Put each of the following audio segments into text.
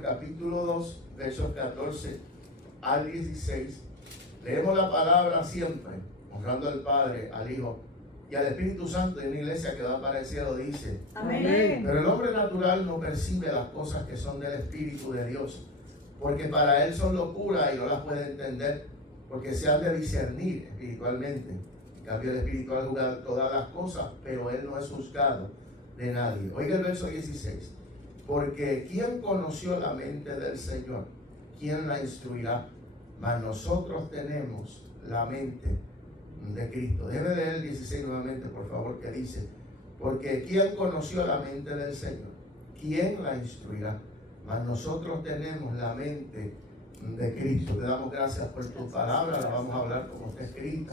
Corintios capítulo 2, versos 14 al 16. Leemos la palabra siempre, honrando al Padre, al Hijo y al Espíritu Santo. En una iglesia que va para el cielo dice: Amén. Pero el hombre natural no percibe las cosas que son del Espíritu de Dios, porque para él son locura y no las puede entender, porque se han de discernir espiritualmente. En cambio, el espiritual juzga todas las cosas, pero él no es juzgado de nadie. Oiga el verso 16. Porque ¿quién conoció la mente del Señor? ¿Quién la instruirá? Mas nosotros tenemos la mente de Cristo. Déjeme leer el 16 nuevamente, por favor, que dice: porque ¿quién conoció la mente del Señor? ¿Quién la instruirá? Mas nosotros tenemos la mente de Cristo. Te damos gracias por tu palabra, la vamos a hablar como está escrita,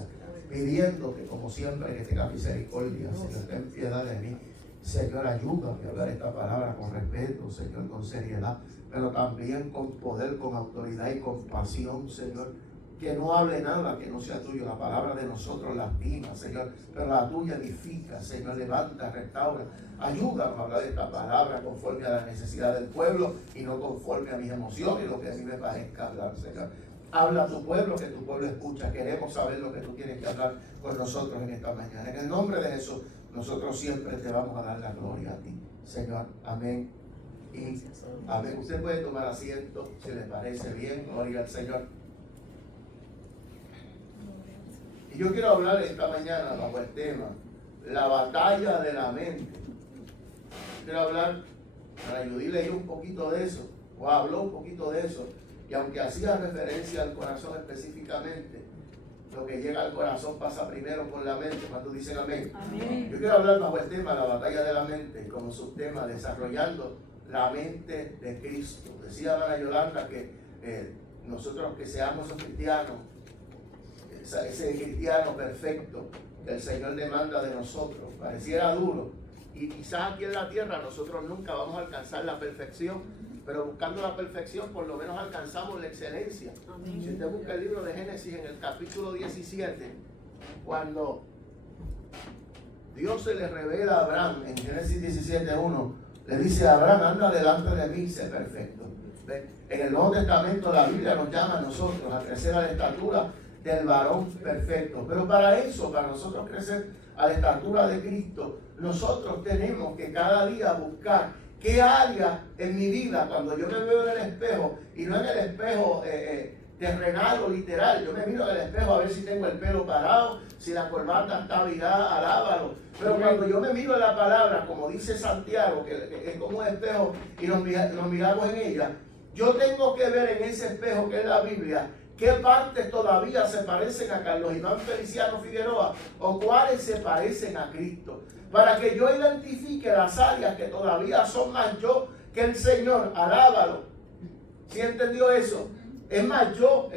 pidiendo que, como siempre, que tenga misericordia, Señor, ten piedad de mí. Señor, ayúdame a hablar esta palabra con respeto, Señor, con seriedad, pero también con poder, con autoridad y con pasión, Señor. Que no hable nada que no sea tuyo. La palabra de nosotros lastima, Señor, pero la tuya edifica, Señor, levanta, restaura. Ayúdame a hablar de esta palabra conforme a la necesidad del pueblo y no conforme a mis emociones y lo que a mí me parezca hablar, Señor. Habla a tu pueblo, que tu pueblo escucha. Queremos saber lo que tú tienes que hablar con nosotros en esta mañana. En el nombre de Jesús, nosotros siempre te vamos a dar la gloria a ti, Señor. Amén. Y amén. Usted puede tomar asiento si le parece bien. Gloria al Señor. Y yo quiero hablar esta mañana bajo el tema la batalla de la mente. Quiero hablar, para Judy leyó un poquito de eso, o habló un poquito de eso, y aunque hacía referencia al corazón específicamente, lo que llega al corazón pasa primero por la mente. ¿Cuántos dicen amén? Amén. Yo quiero hablar bajo el tema la batalla de la mente, como subtema desarrollando la mente de Cristo. Decía Ana Yolanda que nosotros que seamos cristianos, ese cristiano perfecto que el Señor demanda de nosotros, pareciera duro, y quizás aquí en la tierra nosotros nunca vamos a alcanzar la perfección, pero buscando la perfección por lo menos alcanzamos la excelencia. Amén. Si usted busca el libro de Génesis en el capítulo 17, cuando Dios se le revela a Abraham en Génesis 17:1, le dice a Abraham: anda delante de mí, sé perfecto. ¿Ve? En el Nuevo Testamento la Biblia nos llama a nosotros a crecer a la estatura del varón perfecto. Pero para eso, para nosotros crecer a la estatura de Cristo, nosotros tenemos que cada día buscar qué área en mi vida, cuando yo me veo en el espejo, y no en el espejo terrenal o literal, yo me miro en el espejo a ver si tengo el pelo parado, si la corbata está virada, alábalo. Pero cuando yo me miro en la palabra, como dice Santiago, que es como un espejo y nos miramos en ella, yo tengo que ver en ese espejo que es la Biblia, qué partes todavía se parecen a Carlos Iván Feliciano Figueroa o cuáles se parecen a Cristo, para que yo identifique las áreas que todavía son más yo que el Señor. Alábalo. ¿Sí entendió eso? Es más yo.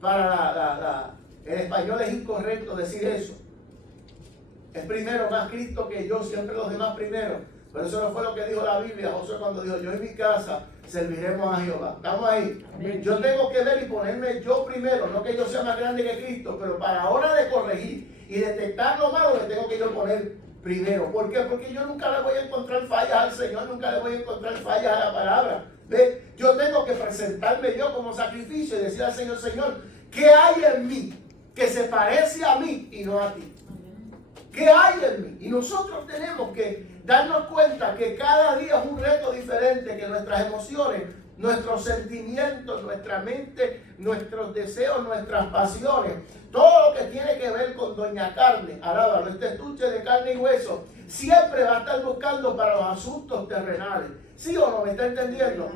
Para el español es incorrecto decir eso. Es primero más Cristo que yo, siempre los demás primero. Pero eso no fue lo que dijo la Biblia. Josué cuando dijo: yo y mi casa serviremos a Jehová. ¿Estamos ahí? Amén. Yo tengo que ver y ponerme yo primero, no que yo sea más grande que Cristo, pero para la hora de corregir y detectar lo malo, le tengo que yo poner primero. ¿Por qué? Porque yo nunca le voy a encontrar fallas al Señor, nunca le voy a encontrar fallas a la palabra. ¿Ve? Yo tengo que presentarme yo como sacrificio y decir al Señor: Señor, ¿qué hay en mí que se parece a mí y no a ti? ¿Qué hay en mí? Y nosotros tenemos que darnos cuenta que cada día es un reto diferente, que nuestras emociones, nuestros sentimientos, nuestra mente, nuestros deseos, nuestras pasiones, todo lo que tiene que ver con doña carne, alábalo, este estuche de carne y hueso, siempre va a estar buscando para los asuntos terrenales. ¿Sí o no? ¿Me está entendiendo?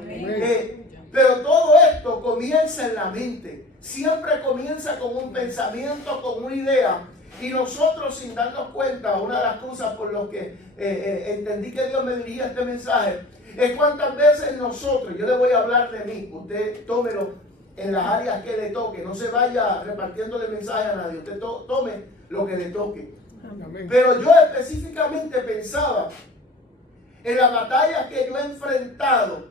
Pero todo esto comienza en la mente. Siempre comienza con un pensamiento, con una idea. Y nosotros, sin darnos cuenta, una de las cosas por las que entendí que Dios me dirigía este mensaje, es cuántas veces nosotros, yo le voy a hablar de mí, usted tómelo en las áreas que le toque, no se vaya repartiéndole mensaje a nadie, usted tome lo que le toque. Amén. Pero yo específicamente pensaba en las batallas que yo he enfrentado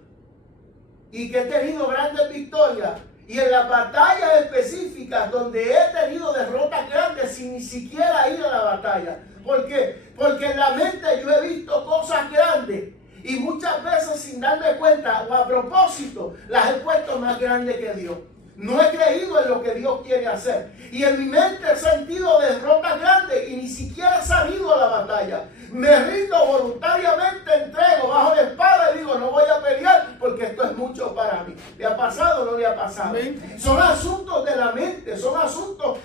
y que he tenido grandes victorias, y en las batallas específicas donde he tenido derrotas grandes sin ni siquiera ir a la batalla. ¿Por qué? Porque en la mente yo he visto cosas grandes Y muchas veces sin darme cuenta o a propósito las he puesto más grandes que Dios. No he creído en lo que Dios quiere hacer. Y en mi mente he sentido derrotas grandes y ni siquiera he salido a la batalla. Me rindo voluntariamente, entrego bajo la espada y digo, no voy a pelear porque esto es mucho para mí. ¿Le ha pasado o no le ha pasado? Son asuntos de la mente, son asuntos.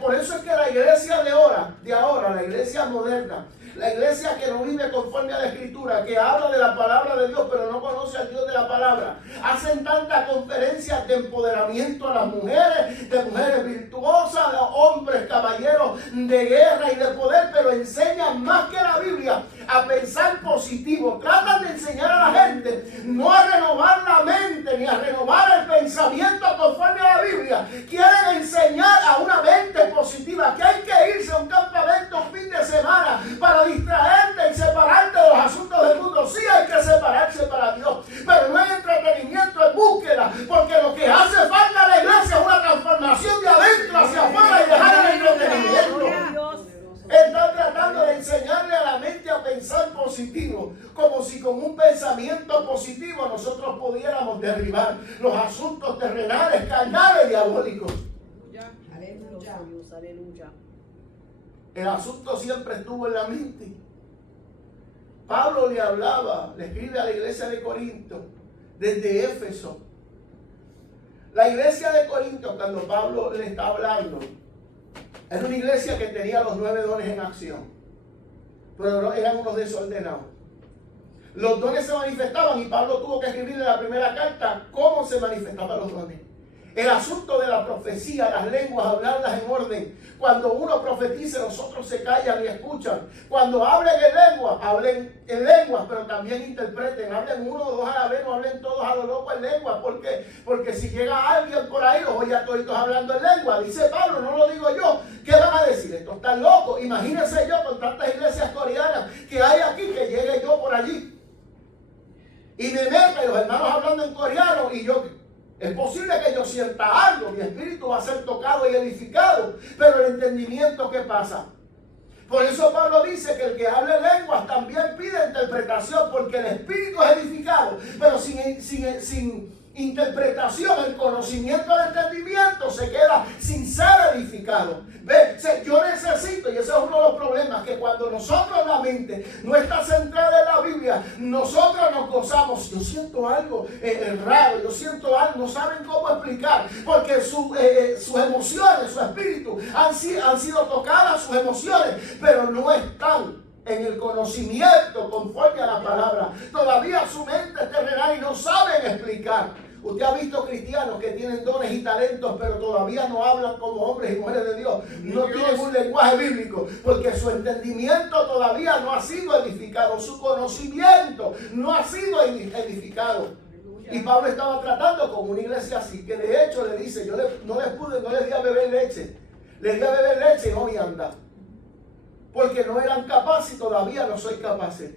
Por eso es que la iglesia de ahora, la iglesia moderna, la iglesia que no vive conforme a la Escritura, que habla de la palabra de Dios, pero no conoce al Dios de la palabra, hacen tantas conferencias de empoderamiento a las mujeres, de mujeres virtuosas, de hombres, caballeros de guerra y de poder, pero enseñan más que la Biblia a pensar positivo. Tratan de enseñar a la gente no a renovar la mente ni a renovar el pensamiento conforme a la Biblia. Quieren enseñar a una mente positiva, que hay que irse a un campamento un fin de semana para distraerte y separarte de los asuntos del mundo. Sí, hay que separarse para Dios, pero no hay entretenimiento en búsqueda, porque lo que hace falta a la iglesia es una transformación de adentro hacia afuera y dejar el entretenimiento. Están tratando de enseñarle a la mente a pensar positivo, como si con un pensamiento positivo nosotros pudiéramos derribar los asuntos terrenales, carnales, diabólicos. Aleluya. Aleluya. El asunto siempre estuvo en la mente. Pablo le hablaba, le escribe a la iglesia de Corinto desde Éfeso. La iglesia de Corinto, cuando Pablo le está hablando, era una iglesia que tenía los 9 dones en acción, pero eran unos desordenados. Los dones se manifestaban y Pablo tuvo que escribirle la primera carta cómo se manifestaban los dones. El asunto de la profecía, las lenguas, hablarlas en orden. Cuando uno profetice, los otros se callan y escuchan. Cuando hablen en lenguas, pero también interpreten. Hablen uno o dos a la vez, no hablen todos a lo loco en lenguas. Porque si llega alguien por ahí, los oye a todos hablando en lengua. Dice Pablo, no lo digo yo. ¿Qué van a decir? Estos están locos. Imagínense yo con tantas iglesias coreanas que hay aquí, que llegue yo por allí y me meta y los hermanos hablando en coreano y yo... Es posible que yo sienta algo, mi espíritu va a ser tocado y edificado, pero el entendimiento, ¿qué pasa? Por eso Pablo dice que el que hable lenguas también pide interpretación, porque el espíritu es edificado, pero sin interpretación, el conocimiento, el entendimiento se queda sin ser edificado. ¿Ve? Yo necesito, y ese es uno de los problemas, que cuando nosotros la mente no está centrada en la Biblia, nosotros nos gozamos. Yo siento algo raro, yo siento algo, no saben cómo explicar, porque sus emociones, su espíritu han sido tocadas, sus emociones, pero no están en el conocimiento conforme a la palabra. Todavía su mente es terrenal y no saben explicar. Usted ha visto cristianos que tienen dones y talentos, pero todavía no hablan como hombres y mujeres de Dios. No tienen un lenguaje bíblico, porque su entendimiento todavía no ha sido edificado, su conocimiento no ha sido edificado. Y Pablo estaba tratando con una iglesia así, que de hecho le dice, no les di a beber leche, les di a beber leche y no voy a andar. Porque no eran capaces y todavía no soy capaces.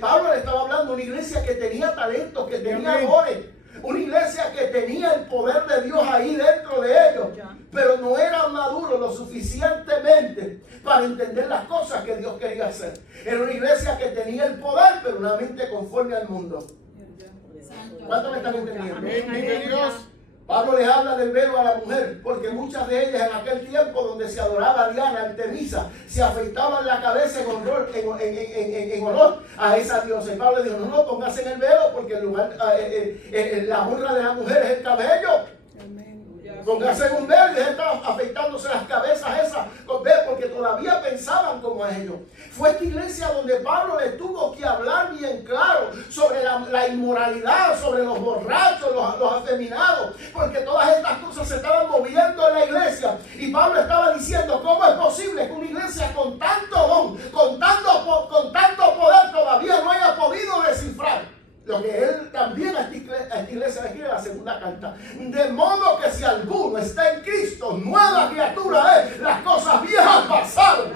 Pablo le estaba hablando de una iglesia que tenía talentos, que tenía dones. Una iglesia que tenía el poder de Dios ahí dentro de ellos. Pero no eran maduros lo suficientemente para entender las cosas que Dios quería hacer. Era una iglesia que tenía el poder, pero una mente conforme al mundo. ¿Cuántos me están entendiendo? Pablo les habla del velo a la mujer, porque muchas de ellas en aquel tiempo donde se adoraba a Diana, Artemisa, se afeitaban la cabeza en honor a esa diosa. Y Pablo dijo, no, póngase en el velo, porque el lugar, la honra de la mujer es el cabello. Póngase en un velo y dejen estar afeitándose las cabezas esas, porque todavía pensaban como a ellos. Fue esta iglesia donde Pablo le tuvo que hablar bien claro sobre la inmoralidad, sobre los borrachos, los afeminados, porque todas estas cosas se estaban moviendo en la iglesia. Y Pablo estaba diciendo, ¿cómo es posible que una iglesia con tanto don, con tanto poder todavía no haya podido descifrar? Lo que él también a esta iglesia le escribe en la segunda carta. De modo que si alguno está en Cristo, nueva criatura es. Las cosas viejas pasaron.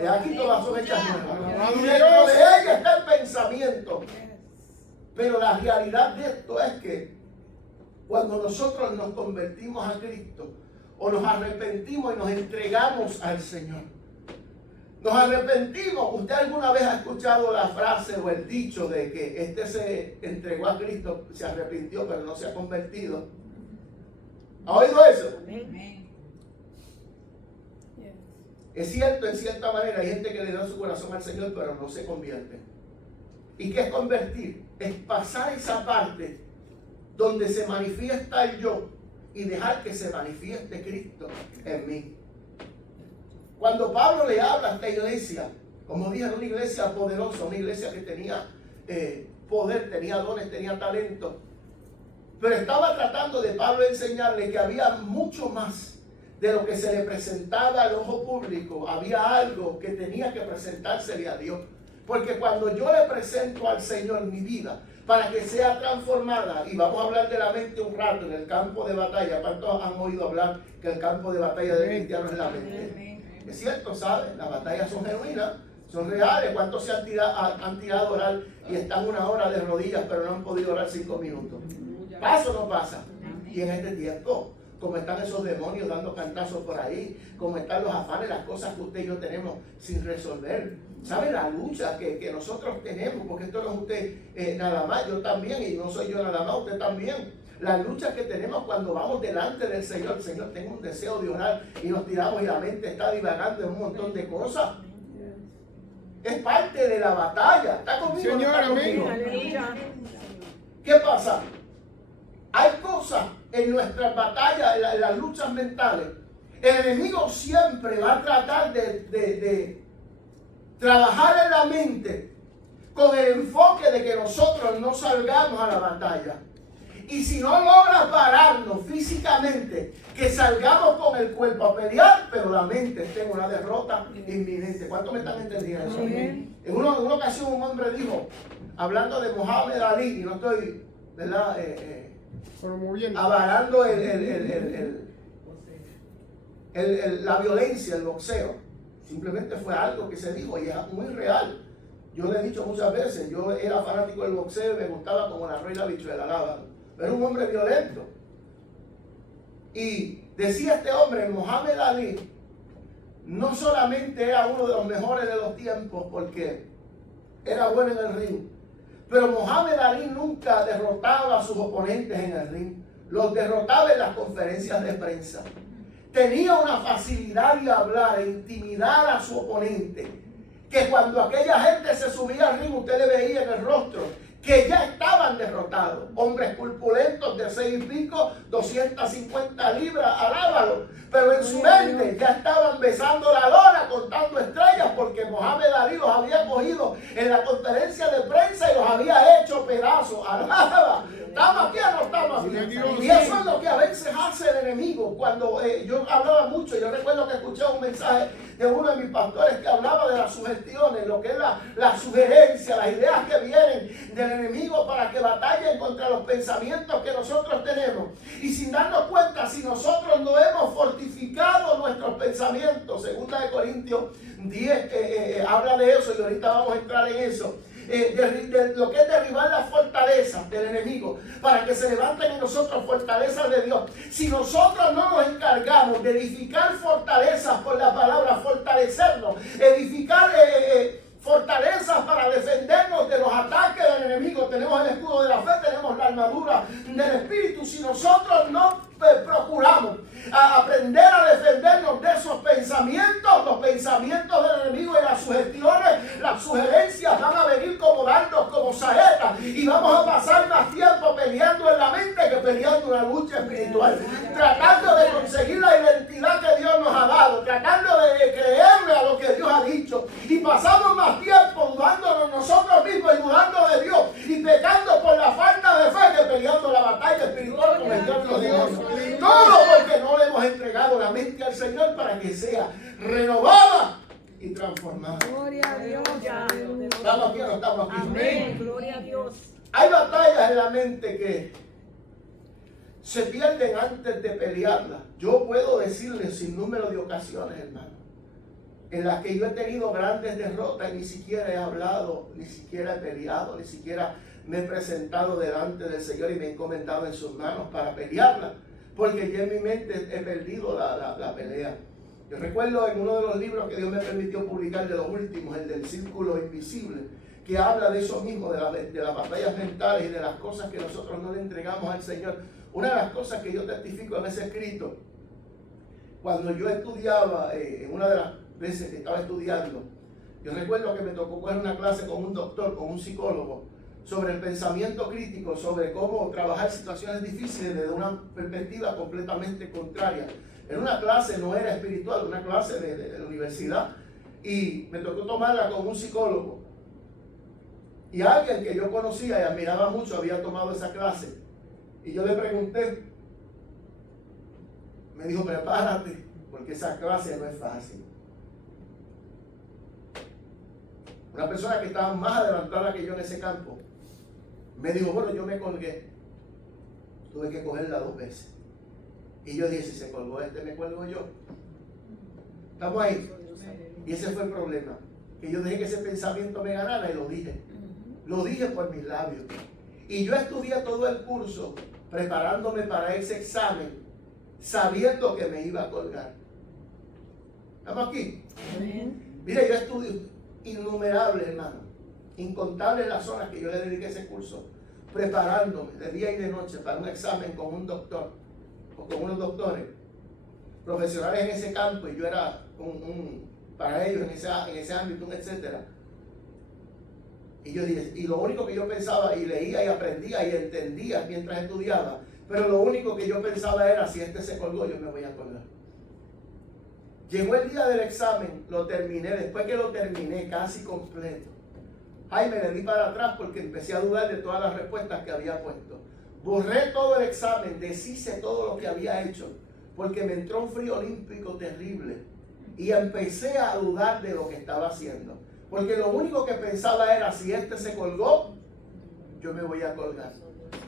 Y aquí todas son hechas nuevas. Y dentro de ella está el pensamiento. Pero la realidad de esto es que cuando nosotros nos convertimos a Cristo, o nos arrepentimos y nos entregamos al Señor, Nos arrepentimos. ¿Usted alguna vez ha escuchado la frase o el dicho de que este se entregó a Cristo, se arrepintió, pero no se ha convertido? ¿Ha oído eso? Amén. Es cierto, en cierta manera hay gente que le da su corazón al Señor, pero no se convierte. ¿Y qué es convertir? Es pasar esa parte donde se manifiesta el yo y dejar que se manifieste Cristo en mí. Cuando Pablo le habla a esta iglesia, como dije, era una iglesia poderosa, una iglesia que tenía poder, tenía dones, tenía talento, pero estaba tratando de Pablo enseñarle que había mucho más de lo que se le presentaba al ojo público. Había algo que tenía que presentársele a Dios, porque cuando yo le presento al Señor mi vida para que sea transformada, y vamos a hablar de la mente un rato en el campo de batalla. ¿Cuántos han oído hablar que el campo de batalla del cristiano es la mente? Es cierto, ¿saben? Las batallas son genuinas, son reales. ¿Cuántos se han tirado a orar y están una hora de rodillas pero no han podido orar 5 minutos? ¿Pasa o no pasa? Y en este tiempo, como están esos demonios dando cantazos por ahí, como están los afanes, las cosas que usted y yo tenemos sin resolver. ¿Sabe la lucha que nosotros tenemos? Porque esto no es usted nada más, yo también, y no soy yo nada más, usted también. La lucha que tenemos cuando vamos delante del Señor. Señor, tengo un deseo de orar, y nos tiramos y la mente está divagando en un montón de cosas. Es parte de la batalla. ¿Está conmigo? Señor, ¿No está amén. conmigo? ¿Qué pasa? Hay cosas en nuestras batallas, en las luchas mentales. El enemigo siempre va a tratar de trabajar en la mente con el enfoque de que nosotros no salgamos a la batalla. Y si no logra pararnos físicamente, que salgamos con el cuerpo a pelear, pero la mente esté en una derrota inminente. ¿Cuántos me están entendiendo eso? En una ocasión un hombre dijo, hablando de Muhammad Ali, y no estoy, ¿verdad? Avalando la violencia, el boxeo. Simplemente fue algo que se dijo y es muy real. Yo le he dicho muchas veces, yo era fanático del boxeo y me gustaba como la reina bichuela, pero un hombre violento. Y decía este hombre, Muhammad Ali, no solamente era uno de los mejores de los tiempos porque era bueno en el ring, pero Muhammad Ali nunca derrotaba a sus oponentes en el ring, los derrotaba en las conferencias de prensa. Tenía una facilidad de hablar e intimidar a su oponente, que cuando aquella gente se subía al ring, usted le veía en el rostro que ya estaban derrotados. Hombres corpulentos de 6 y pico, 250 libras, alábalo. Pero en su mente ya estaban besando la lona, contando estrellas, porque Muhammad Ali los había cogido en la conferencia de prensa y los había hecho pedazos. Alaba. ¿Estamos aquí o no estamos aquí? Y eso es lo que a veces hace el enemigo. Cuando yo hablaba mucho, yo recuerdo que escuché un mensaje de uno de mis pastores que hablaba de las sugestiones, lo que es la sugerencia, las ideas que vienen del enemigo para que batallen contra los pensamientos que nosotros tenemos. Y sin darnos cuenta, si nosotros no hemos fortificado nuestros pensamientos, 2 Corintios 10 habla de eso y ahorita vamos a entrar en eso. De lo que es derribar las fortalezas del enemigo para que se levanten en nosotros fortalezas de Dios. Si nosotros no nos encargamos de edificar fortalezas por la palabra, fortalecernos, edificar fortalezas para defendernos de los ataques del enemigo, tenemos el escudo de la fe, tenemos la armadura del Espíritu. Si nosotros no procuramos aprender a defendernos de esos pensamientos, los pensamientos del enemigo y las sugerencias van a venir como dardos, como saetas, y vamos a pasar más tiempo peleando en la mente que peleando una lucha espiritual, tratando de conseguir la identidad que Dios nos ha dado, tratando de creerle a lo que Dios ha dicho, y pasamos más tiempo dudándonos nosotros mismos y dudando de Dios y pecando por la falta de fe que peleando la batalla espiritual con el diablo de Dios. Todo porque no le hemos entregado la mente al Señor para que sea renovada y transformada. Gloria a Dios. ¿Estamos aquí o no estamos aquí? Amén. Gloria a Dios. Hay batallas en la mente que se pierden antes de pelearlas. Yo puedo decirles sin número de ocasiones, hermano, en las que yo he tenido grandes derrotas y ni siquiera he hablado, ni siquiera he peleado, ni siquiera me he presentado delante del Señor y me he encomendado en sus manos para pelearla, porque ya en mi mente he perdido la pelea. Yo recuerdo en uno de los libros que Dios me permitió publicar, de los últimos, el del Círculo Invisible, que habla de eso mismo, de las batallas mentales y de las cosas que nosotros no le entregamos al Señor. Una de las cosas que yo testifico en ese escrito, cuando yo estudiaba, en una de las veces que estaba estudiando, yo recuerdo que me tocó coger una clase con un doctor, con un psicólogo, sobre el pensamiento crítico, sobre cómo trabajar situaciones difíciles desde una perspectiva completamente contraria. En una clase, no era espiritual, una clase de la universidad, y me tocó tomarla con un psicólogo. Y alguien que yo conocía y admiraba mucho había tomado esa clase. Y yo le pregunté, me dijo, prepárate, porque esa clase no es fácil. Una persona que estaba más adelantada que yo en ese campo, me dijo, bueno, yo me colgué. Tuve que cogerla 2 veces. Y yo dije, si se colgó este, me cuelgo yo. ¿Estamos ahí? Y ese fue el problema. Que yo dejé que ese pensamiento me ganara y lo dije. Lo dije por mis labios. Y yo estudié todo el curso preparándome para ese examen, sabiendo que me iba a colgar. ¿Estamos aquí? Mire, yo estudié innumerables, hermano, incontables las horas que yo le dediqué a ese curso, preparándome de día y de noche para un examen con un doctor o con unos doctores profesionales en ese campo, y yo era para ellos en ese ámbito, etcétera. Y yo dije, y lo único que yo pensaba, y leía y aprendía y entendía mientras estudiaba, pero lo único que yo pensaba era, si este se colgó, yo me voy a colgar. Llegó el día del examen, lo terminé. Después que lo terminé casi completo, ay, me le di para atrás porque empecé a dudar de todas las respuestas que había puesto. Borré todo el examen, deshice todo lo que había hecho, porque me entró un frío olímpico terrible y empecé a dudar de lo que estaba haciendo, porque lo único que pensaba era, si este se colgó, yo me voy a colgar.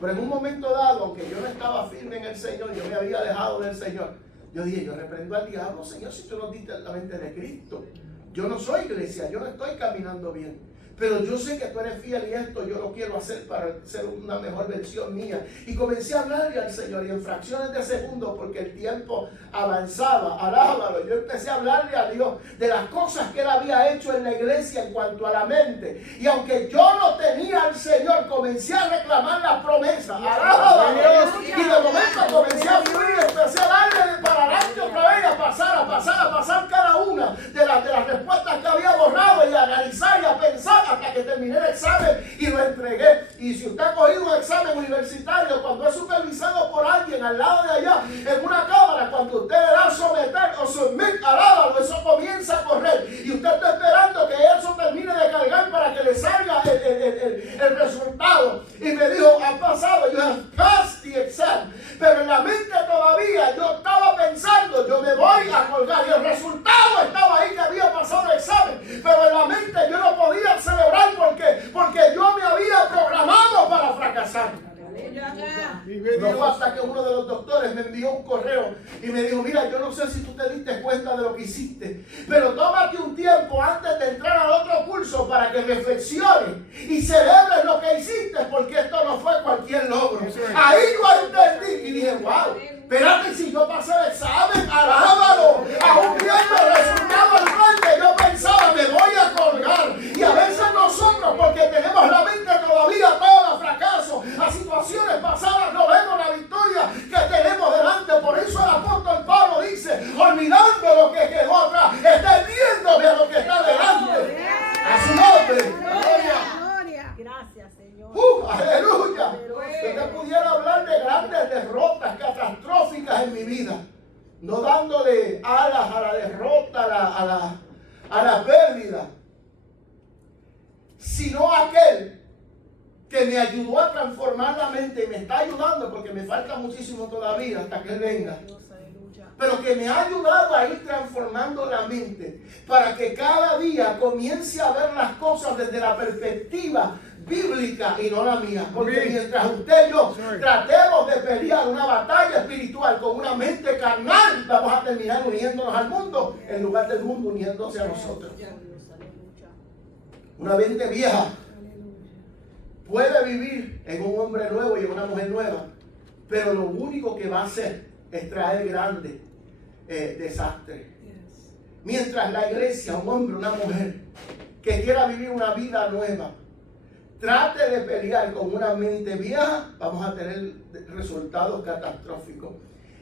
Pero en un momento dado, aunque yo no estaba firme en el Señor, yo me había alejado del Señor, yo dije, yo reprendo al diablo, Señor, si tú nos diste la mente de Cristo. Yo no soy iglesia, yo no estoy caminando bien, pero yo sé que tú eres fiel y esto yo lo quiero hacer para ser una mejor versión mía. Y comencé a hablarle al Señor, y en fracciones de segundos, porque el tiempo avanzaba, alábalo, yo empecé a hablarle a Dios de las cosas que Él había hecho en la iglesia en cuanto a la mente. Y aunque yo no tenía al Señor, comencé a reclamar las promesas, alábalo a Dios. Y de momento comencé a fluir, empecé a darle para adelante otra vez, a pasar cada una de las respuestas que había borrado, y a analizar y a pensar hasta que terminé el examen y lo entregué. Y si usted ha cogido un examen universitario, cuando es supervisado por alguien al lado de allá, en una cámara, cuando usted le da someter o submit, alábalo, eso comienza a correr. Y usted está esperando que eso termine de cargar para que le salga el resultado. Y me dijo, ha pasado, you have passed the exam. Pero en la mente todavía yo estaba pensando, yo me voy a colgar. Y el resultado estaba ahí, que había pasado el examen. Pero en la mente yo no podía celebrar porque yo me había programado para fracasar. No fue hasta que uno de los doctores me envió un correo y me dijo, mira, yo no sé si tú te diste cuenta de lo que hiciste, pero tómate un tiempo antes de entrar al otro curso para que reflexiones y celebres lo que hiciste, porque esto no fue cualquier logro. Ahí yo entendí y dije, wow, espérate, si yo pasé el examen, alábalo, aún viendo el resultado al frente, yo pensaba, me voy a colgar. Y a veces nosotros, porque tenemos la mente todavía toda a fracaso, a situaciones pasadas, no vemos la victoria que tenemos delante. Por eso el apóstol Pablo dice, olvidando lo que quedó atrás, extendiéndome a lo que está delante. A su nombre. Gloria. Gracias, Señor. Aleluya. Que te pudiera hablar de grandes derrotas catastróficas en mi vida, no dándole alas a la derrota, a la pérdida, sino aquel que me ayudó a transformar la mente, y me está ayudando porque me falta muchísimo todavía hasta que Él venga, pero que me ha ayudado a ir transformando la mente para que cada día comience a ver las cosas desde la perspectiva bíblica y no la mía. Porque mientras usted y yo tratemos de pelear una batalla espiritual con una mente carnal, vamos a terminar uniéndonos al mundo en lugar del mundo uniéndose a nosotros. Una mente vieja puede vivir en un hombre nuevo y en una mujer nueva, pero lo único que va a hacer es traer grandes desastres. Mientras la iglesia, un hombre, una mujer, que quiera vivir una vida nueva, trate de pelear con una mente vieja, vamos a tener resultados catastróficos.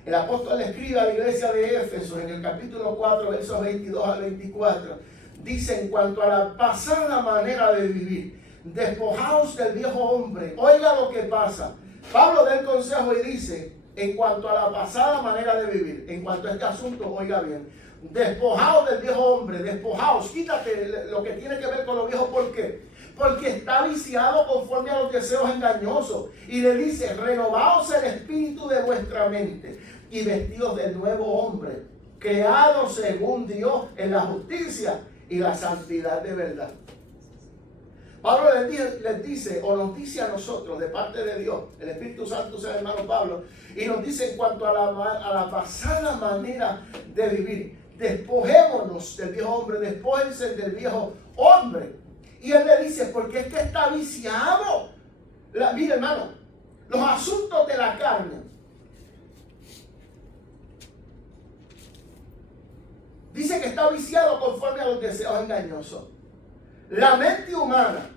El apóstol escribe a la iglesia de Éfeso en el capítulo 4, versos 22 al 24. Dice: en cuanto a la pasada manera de vivir, despojaos del viejo hombre. Oiga lo que pasa. Pablo da el consejo y dice: en cuanto a la pasada manera de vivir, en cuanto a este asunto, oiga bien, despojaos del viejo hombre, despojaos, quítate lo que tiene que ver con lo viejo. ¿Por qué? Porque está viciado conforme a los deseos engañosos. Y le dice: renovaos el espíritu de vuestra mente y vestidos del nuevo hombre, creado según Dios en la justicia y la santidad de verdad. Pablo les dice, o nos dice a nosotros, de parte de Dios, el Espíritu Santo, sea el hermano Pablo, y nos dice en cuanto a la pasada manera de vivir, despojémonos del viejo hombre, despójense del viejo hombre. Y él le dice: porque es que está viciado. Mire, hermano, los asuntos de la carne. Dice que está viciado conforme a los deseos engañosos. La mente humana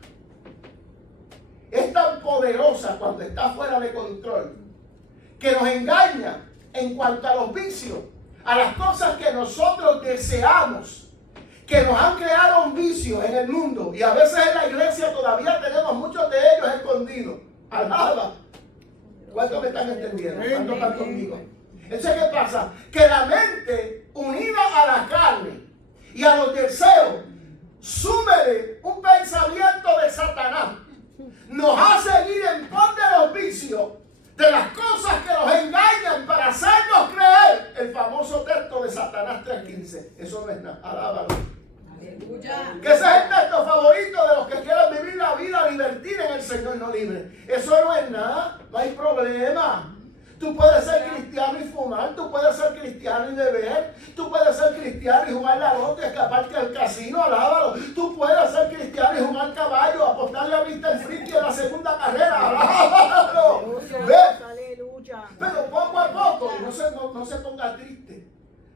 es tan poderosa cuando está fuera de control que nos engaña en cuanto a los vicios, a las cosas que nosotros deseamos, que nos han creado un vicio en el mundo. Y a veces en la iglesia todavía tenemos muchos de ellos escondidos. Alaba. ¿Cuántos me están entendiendo? ¿Cuántos están conmigo? Entonces, ¿qué pasa? Que la mente, unida a la carne y a los deseos, súmele un pensamiento de Satanás, nos hace ir en pos de los vicios, de las cosas que nos engañan para hacernos creer el famoso texto de Satanás 3:15. Eso no es nada. Alábalo. Aleluya. Que ese es el texto favorito de los que quieren vivir la vida libertina en el Señor, no libre. Eso no es nada. No hay problema. Tú puedes ser cristiano y fumar, tú puedes ser cristiano y beber, tú puedes ser cristiano y jugar la loto y escaparte al casino, alábalo. Tú puedes ser cristiano y jugar caballo, apostarle a Mr. Friki en la segunda carrera, alábalo. Pero poco a poco, y no se ponga triste,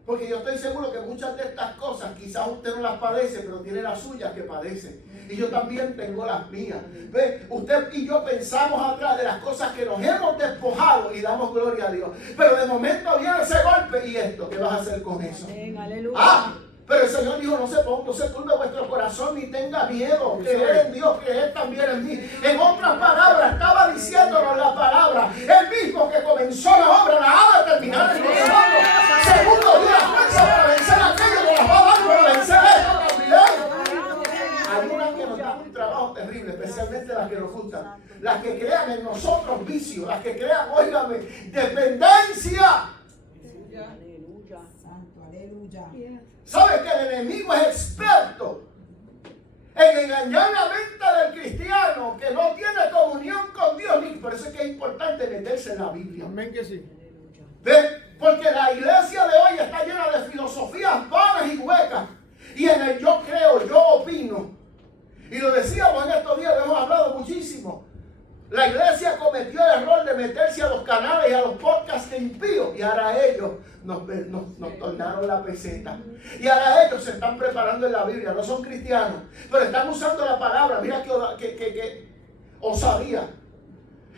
porque yo estoy seguro que muchas de estas cosas quizás usted no las padece, pero tiene las suyas que padece. Y yo también tengo las mías. ¿Ve? Usted y yo pensamos atrás de las cosas que nos hemos despojado y damos gloria a Dios. Pero de momento viene ese golpe y esto, ¿qué vas a hacer con eso? Aleluya. Pero el Señor dijo: no se turbe vuestro corazón ni tenga miedo. Creer en Dios, creer también en mí. En otras palabras, estaba diciéndonos la palabra: el mismo que comenzó la obra la ha de terminar en nosotros. Segundo, dio la fuerza para vencer aquello que nos va a dar para vencer esto también. Hay unas que nos dan un trabajo terrible, especialmente las que nos gustan. Las que crean en nosotros vicios, las que crean, óigame, dependencia. Aleluya. Santo, aleluya. ¿Sabe que el enemigo es experto en engañar la mente del cristiano que no tiene comunión con Dios? Por eso es que es importante meterse en la Biblia. Amén que sí. ¿Ve? Porque la iglesia de hoy está llena de filosofías vanas y huecas. Y en el yo creo, yo opino. Y lo decíamos en estos días, lo hemos hablado muchísimo. La iglesia cometió el error de meterse a los canales y a los podcasts de impíos. Y ahora ellos nos tornaron la peseta. Y ahora ellos se están preparando en la Biblia. No son cristianos, pero están usando la palabra. Mira que osadía.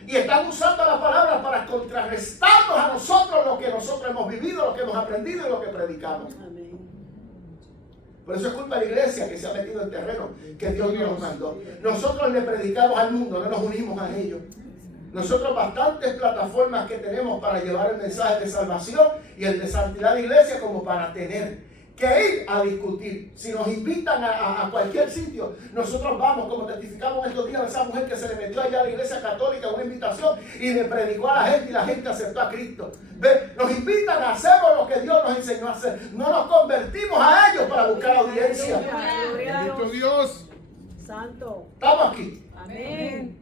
Y están usando la palabra para contrarrestarnos a nosotros lo que nosotros hemos vivido, lo que hemos aprendido y lo que predicamos. Por eso es culpa de la iglesia que se ha metido en terreno que Dios nos mandó. Nosotros le predicamos al mundo, no nos unimos a ellos. Nosotros bastantes plataformas que tenemos para llevar el mensaje de salvación y el de santidad de iglesia como para tener que ir a discutir. Si nos invitan a cualquier sitio, nosotros vamos, como testificamos estos días de esa mujer que se le metió allá a la iglesia católica una invitación y le predicó a la gente y la gente aceptó a Cristo. ¿Ve? Nos invitan a hacer lo que Dios nos enseñó a hacer. No nos convertimos a ellos para buscar audiencia. Bendito Dios. Santo. Estamos aquí. Amén.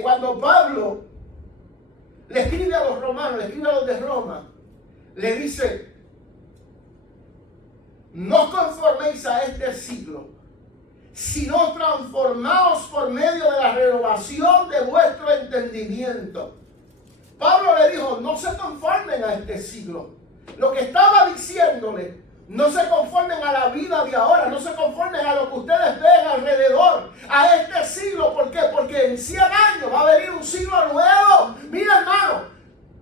Cuando Pablo le escribe a los romanos, le escribe a los de Roma, le dice: no os conforméis a este siglo, sino transformaos por medio de la renovación de vuestro entendimiento. Pablo le dijo: no se conformen a este siglo, Lo que estaba diciéndole, no se conformen a la vida de ahora, no se conformen a lo que ustedes ven alrededor, a este siglo. ¿Por qué? Porque en 100 años va a venir un siglo nuevo. Mira, hermano,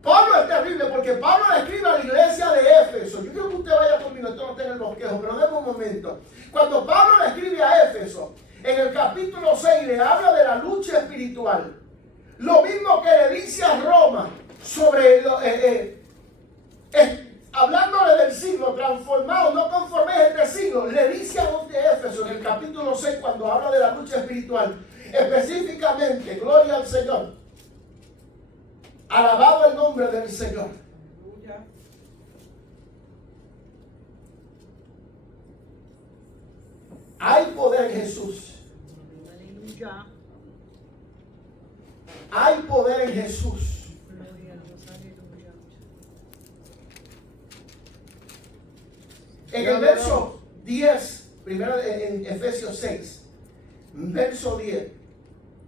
Pablo es terrible porque Pablo le escribe a la iglesia de Éfeso. Yo quiero que usted vaya conmigo, esto no está en el bosquejo, pero déme un momento. Cuando Pablo le escribe a Éfeso, en el capítulo 6 le habla de la lucha espiritual. Lo mismo que le dice a Roma sobre hablándole del siglo transformado, no conforme a este siglo, le dice a los de Éfeso en el capítulo 6 cuando habla de la lucha espiritual, específicamente, gloria al Señor, alabado el nombre del Señor. Hay poder en Jesús. Aleluya. Hay poder en Jesús. Gloria a Dios, aleluya. En el verso 10, primero en Efesios 6, verso 10,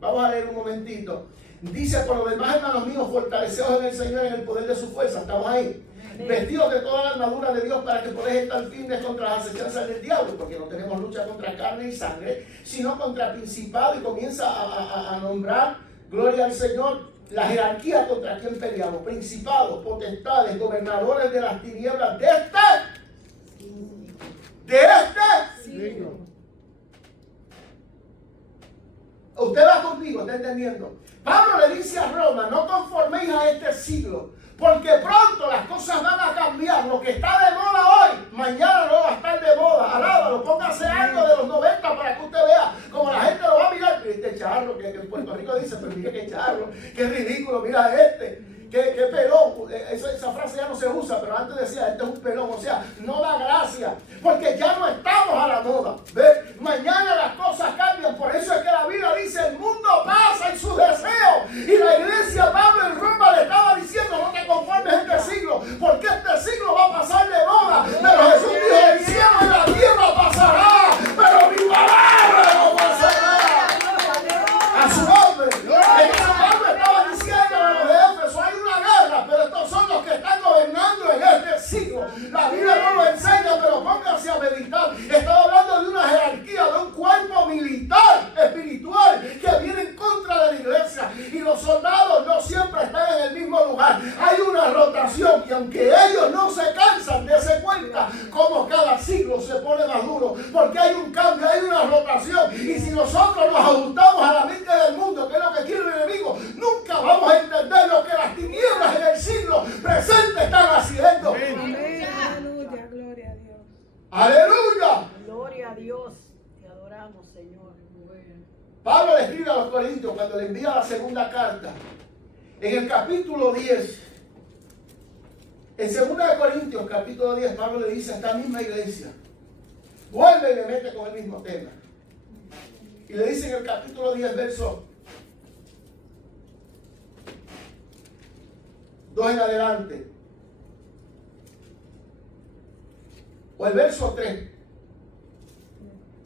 vamos a leer un momentito. Dice: por lo demás, hermanos míos, fortaleceos en el Señor en el poder de su fuerza. Estamos ahí. Vestidos de toda la armadura de Dios para que podáis estar firmes contra las acechanzas del diablo, porque no tenemos lucha contra carne y sangre, sino contra principado. Y comienza a nombrar, gloria al Señor, la jerarquía contra quien peleamos: principados, potestades, gobernadores de las tinieblas de este Siglo. Usted va conmigo, está entendiendo. Pablo le dice a Roma: no conforméis a este siglo, porque pronto las cosas van a cambiar. Lo que está de moda hoy, mañana no va a estar de moda. Alábalo, póngase algo de los 90 para que usted vea como la gente lo va a mirar. Este charro que en Puerto Rico dice: pero mira qué charro, qué ridículo, mira qué pelón. Esa frase ya no se usa, pero antes decía: este es un pelón. O sea, no da gracia, porque ya no estamos a la moda. ¿Ve? Mañana las cosas cambian. Por eso es que la Biblia dice: el mundo pasa en sus deseos. Y la iglesia, Pablo en Roma le estaba diciendo: no te conformes a este siglo, porque este siglo va a pasar de moda. Pero Jesús dijo: el cielo y la tierra pasará, pero mi palabra no pasará. A su nombre. Entonces Pablo estaba diciendo a los de Éfeso: hay una guerra, pero estos son los que están gobernando en este siglo. La Biblia no lo enseña, pero pónganse a meditar. Estaba hablando de una jerarquía, de un cuerpo militar espiritual que viene en contra de la iglesia. Y los soldados no siempre están en el mismo lugar. Hay una rotación, y aunque ellos no se cansan de darse cuenta como cada siglo se pone más duro, porque hay un cambio, hay una rotación. Y si nosotros nos ajustamos a la mente del mundo, que es lo que quiere el enemigo, nunca vamos a entender lo que las tinieblas en el siglo presente están haciendo. Amén. Aleluya, gloria a Dios. ¡Aleluya! Gloria a Dios. Te adoramos, Señor. Pablo le escribe a los Corintios cuando le envía la segunda carta. En el capítulo 10, en 2 de Corintios, capítulo 10, Pablo le dice a esta misma iglesia, vuelve y le mete con el mismo tema. Y le dice en el capítulo 10, verso 2 en adelante, o el verso 3.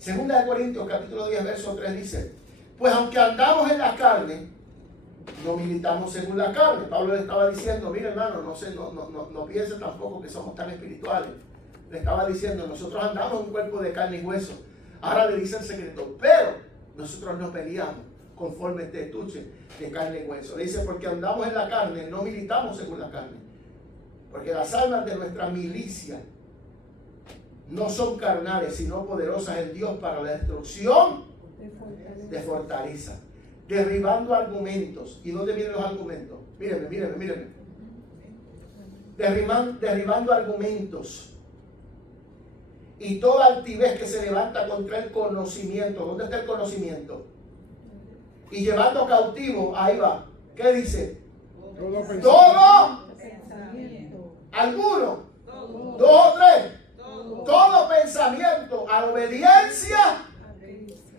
2 de Corintios, capítulo 10, verso 3 dice: pues aunque andamos en la carne, no militamos según la carne. Pablo le estaba diciendo: mire, hermano, no piense tampoco que somos tan espirituales. Le estaba diciendo: nosotros andamos en un cuerpo de carne y hueso. Ahora le dice el secreto: pero nosotros no peleamos conforme este estuche de carne y hueso. Le dice: porque andamos en la carne, no militamos según la carne. Porque las armas de nuestra milicia no son carnales, sino poderosas en Dios para la destrucción de fortaleza, derribando argumentos. ¿Y dónde vienen los argumentos? Mírenme. Derribando argumentos y toda altivez que se levanta contra el conocimiento. ¿Dónde está el conocimiento? Y llevando cautivo, ahí va. ¿Qué dice? Todo. ¿Alguno? ¿Dos o tres? Todo pensamiento a la obediencia.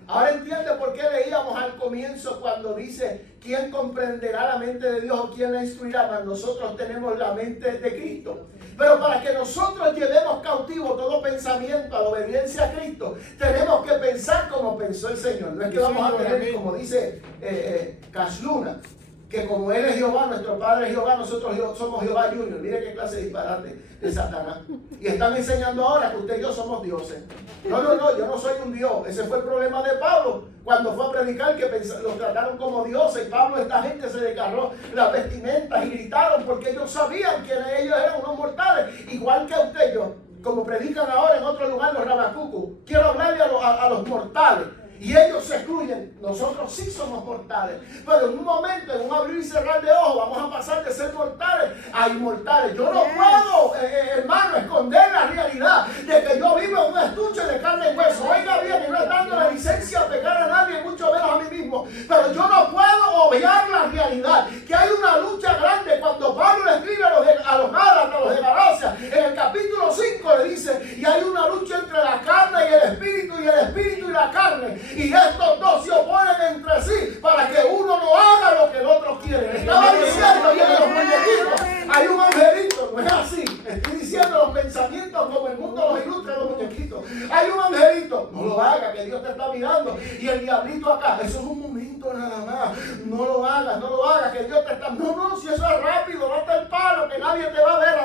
Ahora entiende por qué leíamos al comienzo cuando dice: ¿quién comprenderá la mente de Dios o quién la instruirá? Mas nosotros tenemos la mente de Cristo. Pero para que nosotros llevemos cautivo todo pensamiento a la obediencia a Cristo, tenemos que pensar como pensó el Señor. No es que vamos a tener, como dice Cash Luna, que como Él es Jehová, nuestro Padre es Jehová, nosotros somos Jehová Junior. Mire qué clase de disparate de Satanás. Y están enseñando ahora que usted y yo somos dioses. No, yo no soy un Dios. Ese fue el problema de Pablo cuando fue a predicar, que los trataron como dioses. Y Pablo, esta gente se desgarró las vestimentas y gritaron porque ellos sabían que ellos eran unos mortales, igual que usted y yo. Como predican ahora en otro lugar los rabacucos. Quiero hablarle a los mortales. Y ellos se excluyen. Nosotros sí somos mortales. Pero en un momento, en un abrir y cerrar de ojos, vamos a pasar de ser mortales a inmortales. Yo no puedo, hermano, esconder la realidad de que yo vivo en un estuche de carne y hueso. Oiga bien, y no es dando la licencia a pecar a nadie, mucho menos a mí mismo. Pero yo no puedo obviar la realidad. Que hay una lucha grande. Cuando Pablo le escribe a los Gálatas, a los de Galacia, en el capítulo 5 le dice, y hay una lucha entre la carne y el espíritu y la carne. Y estos dos se oponen entre sí para que uno no haga lo que el otro quiere. Estaba diciendo bien los muñequitos. Hay un angelito, no es así. Estoy diciendo los pensamientos como el mundo los ilustra los muñequitos. Hay un angelito, no lo haga, que Dios te está mirando. Y el diablito acá, eso es un momento nada más. No lo hagas, que Dios te está. No, si eso es rápido, date el palo, que nadie te va a ver.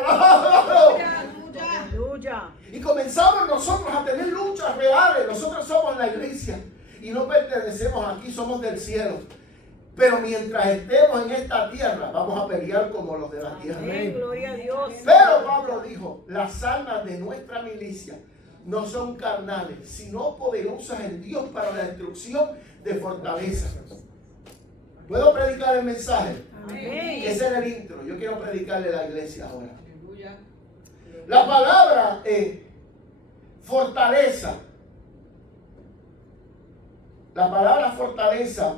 Aleluya. Y comenzamos nosotros a tener luchas reales. Nosotros somos la iglesia y no pertenecemos aquí, somos del cielo. Pero mientras estemos en esta tierra, vamos a pelear como los de la tierra. Amén, gloria a Dios. Pero Pablo dijo, las armas de nuestra milicia no son carnales, sino poderosas en Dios para la destrucción de fortalezas. ¿Puedo predicar el mensaje? Amén. Ese era el intro. Yo quiero predicarle a la iglesia ahora. La palabra fortaleza. La palabra fortaleza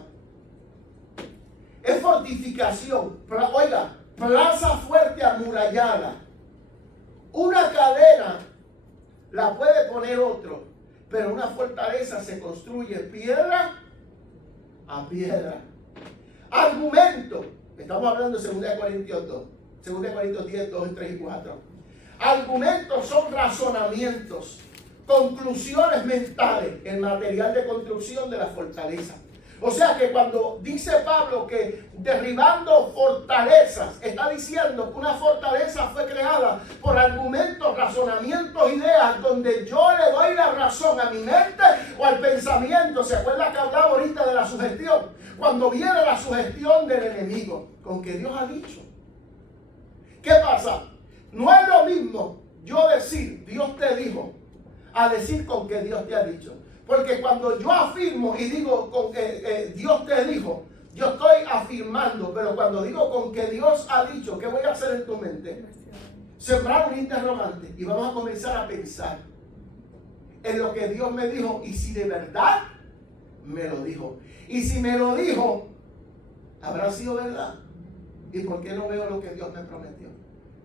es fortificación. Oiga, plaza fuerte amurallada. Una cadena la puede poner otro, pero una fortaleza se construye piedra a piedra. Argumento. Estamos hablando de 2 Corintios 2. 2 Corintios 10, 2, 3 y 4. Argumentos son razonamientos, conclusiones mentales, el material de construcción de la fortaleza. O sea que cuando dice Pablo que derribando fortalezas, está diciendo que una fortaleza fue creada por argumentos, razonamientos, ideas, donde yo le doy la razón a mi mente o al pensamiento. ¿Se acuerda que hablaba ahorita de la sugestión? Cuando viene la sugestión del enemigo, con que Dios ha dicho. ¿Qué pasa? No es lo mismo yo decir, Dios te dijo, a decir con que Dios te ha dicho. Porque cuando yo afirmo y digo con que Dios te dijo, yo estoy afirmando. Pero cuando digo con que Dios ha dicho, ¿qué voy a hacer en tu mente? Sembrar un interrogante. Y vamos a comenzar a pensar en lo que Dios me dijo. Y si de verdad me lo dijo. Y si me lo dijo, ¿habrá sido verdad? ¿Y por qué no veo lo que Dios me prometió?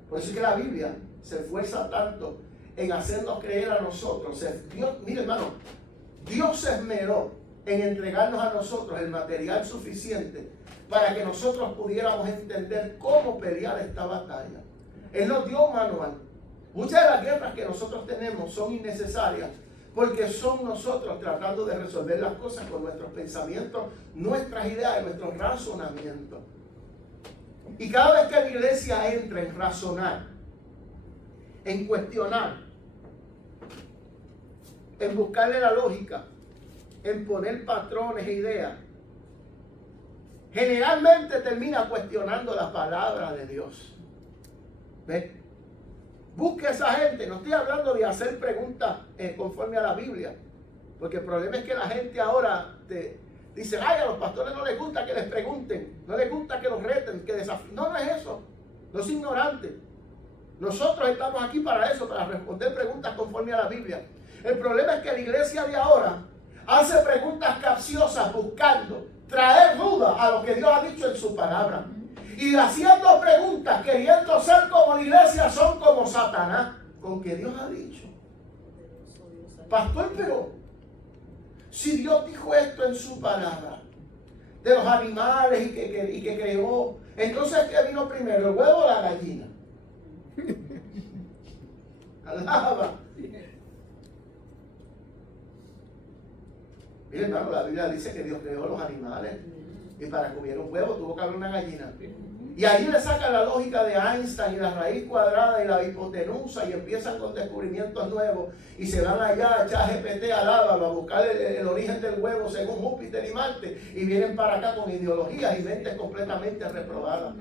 Por eso es que la Biblia se esfuerza tanto en hacernos creer a nosotros. Dios, mire hermano, Dios se esmeró en entregarnos a nosotros el material suficiente para que nosotros pudiéramos entender cómo pelear esta batalla. Él nos dio un manual. Muchas de las guerras que nosotros tenemos son innecesarias porque son nosotros tratando de resolver las cosas con nuestros pensamientos, nuestras ideas y nuestros razonamientos. Y cada vez que la iglesia entra en razonar, en cuestionar, en buscarle la lógica, en poner patrones e ideas, generalmente termina cuestionando la palabra de Dios. ¿Ves? Busque a esa gente. No estoy hablando de hacer preguntas conforme a la Biblia, porque el problema es que la gente ahora dice, ay, a los pastores no les gusta que les pregunten, no les gusta que los reten, que desafíen. No, no es eso. No es ignorante. Nosotros estamos aquí para eso, para responder preguntas conforme a la Biblia. El problema es que la iglesia de ahora hace preguntas capciosas buscando traer duda a lo que Dios ha dicho en su palabra. Y haciendo preguntas, queriendo ser como la iglesia, son como Satanás, con que Dios ha dicho. Pastor, pero si Dios dijo esto en su palabra, de los animales y que creó, entonces ¿qué vino primero, el huevo o la gallina? Alaba. Miren, hermano, la Biblia dice que Dios creó los animales, Y para que hubiera un huevo tuvo que haber una gallina. Y allí le sacan la lógica de Einstein y la raíz cuadrada y la hipotenusa y empiezan con descubrimientos nuevos y se van allá a echar GPT al Ávalo a buscar el origen del huevo según Júpiter y Marte y vienen para acá con ideologías y mentes completamente reprobadas.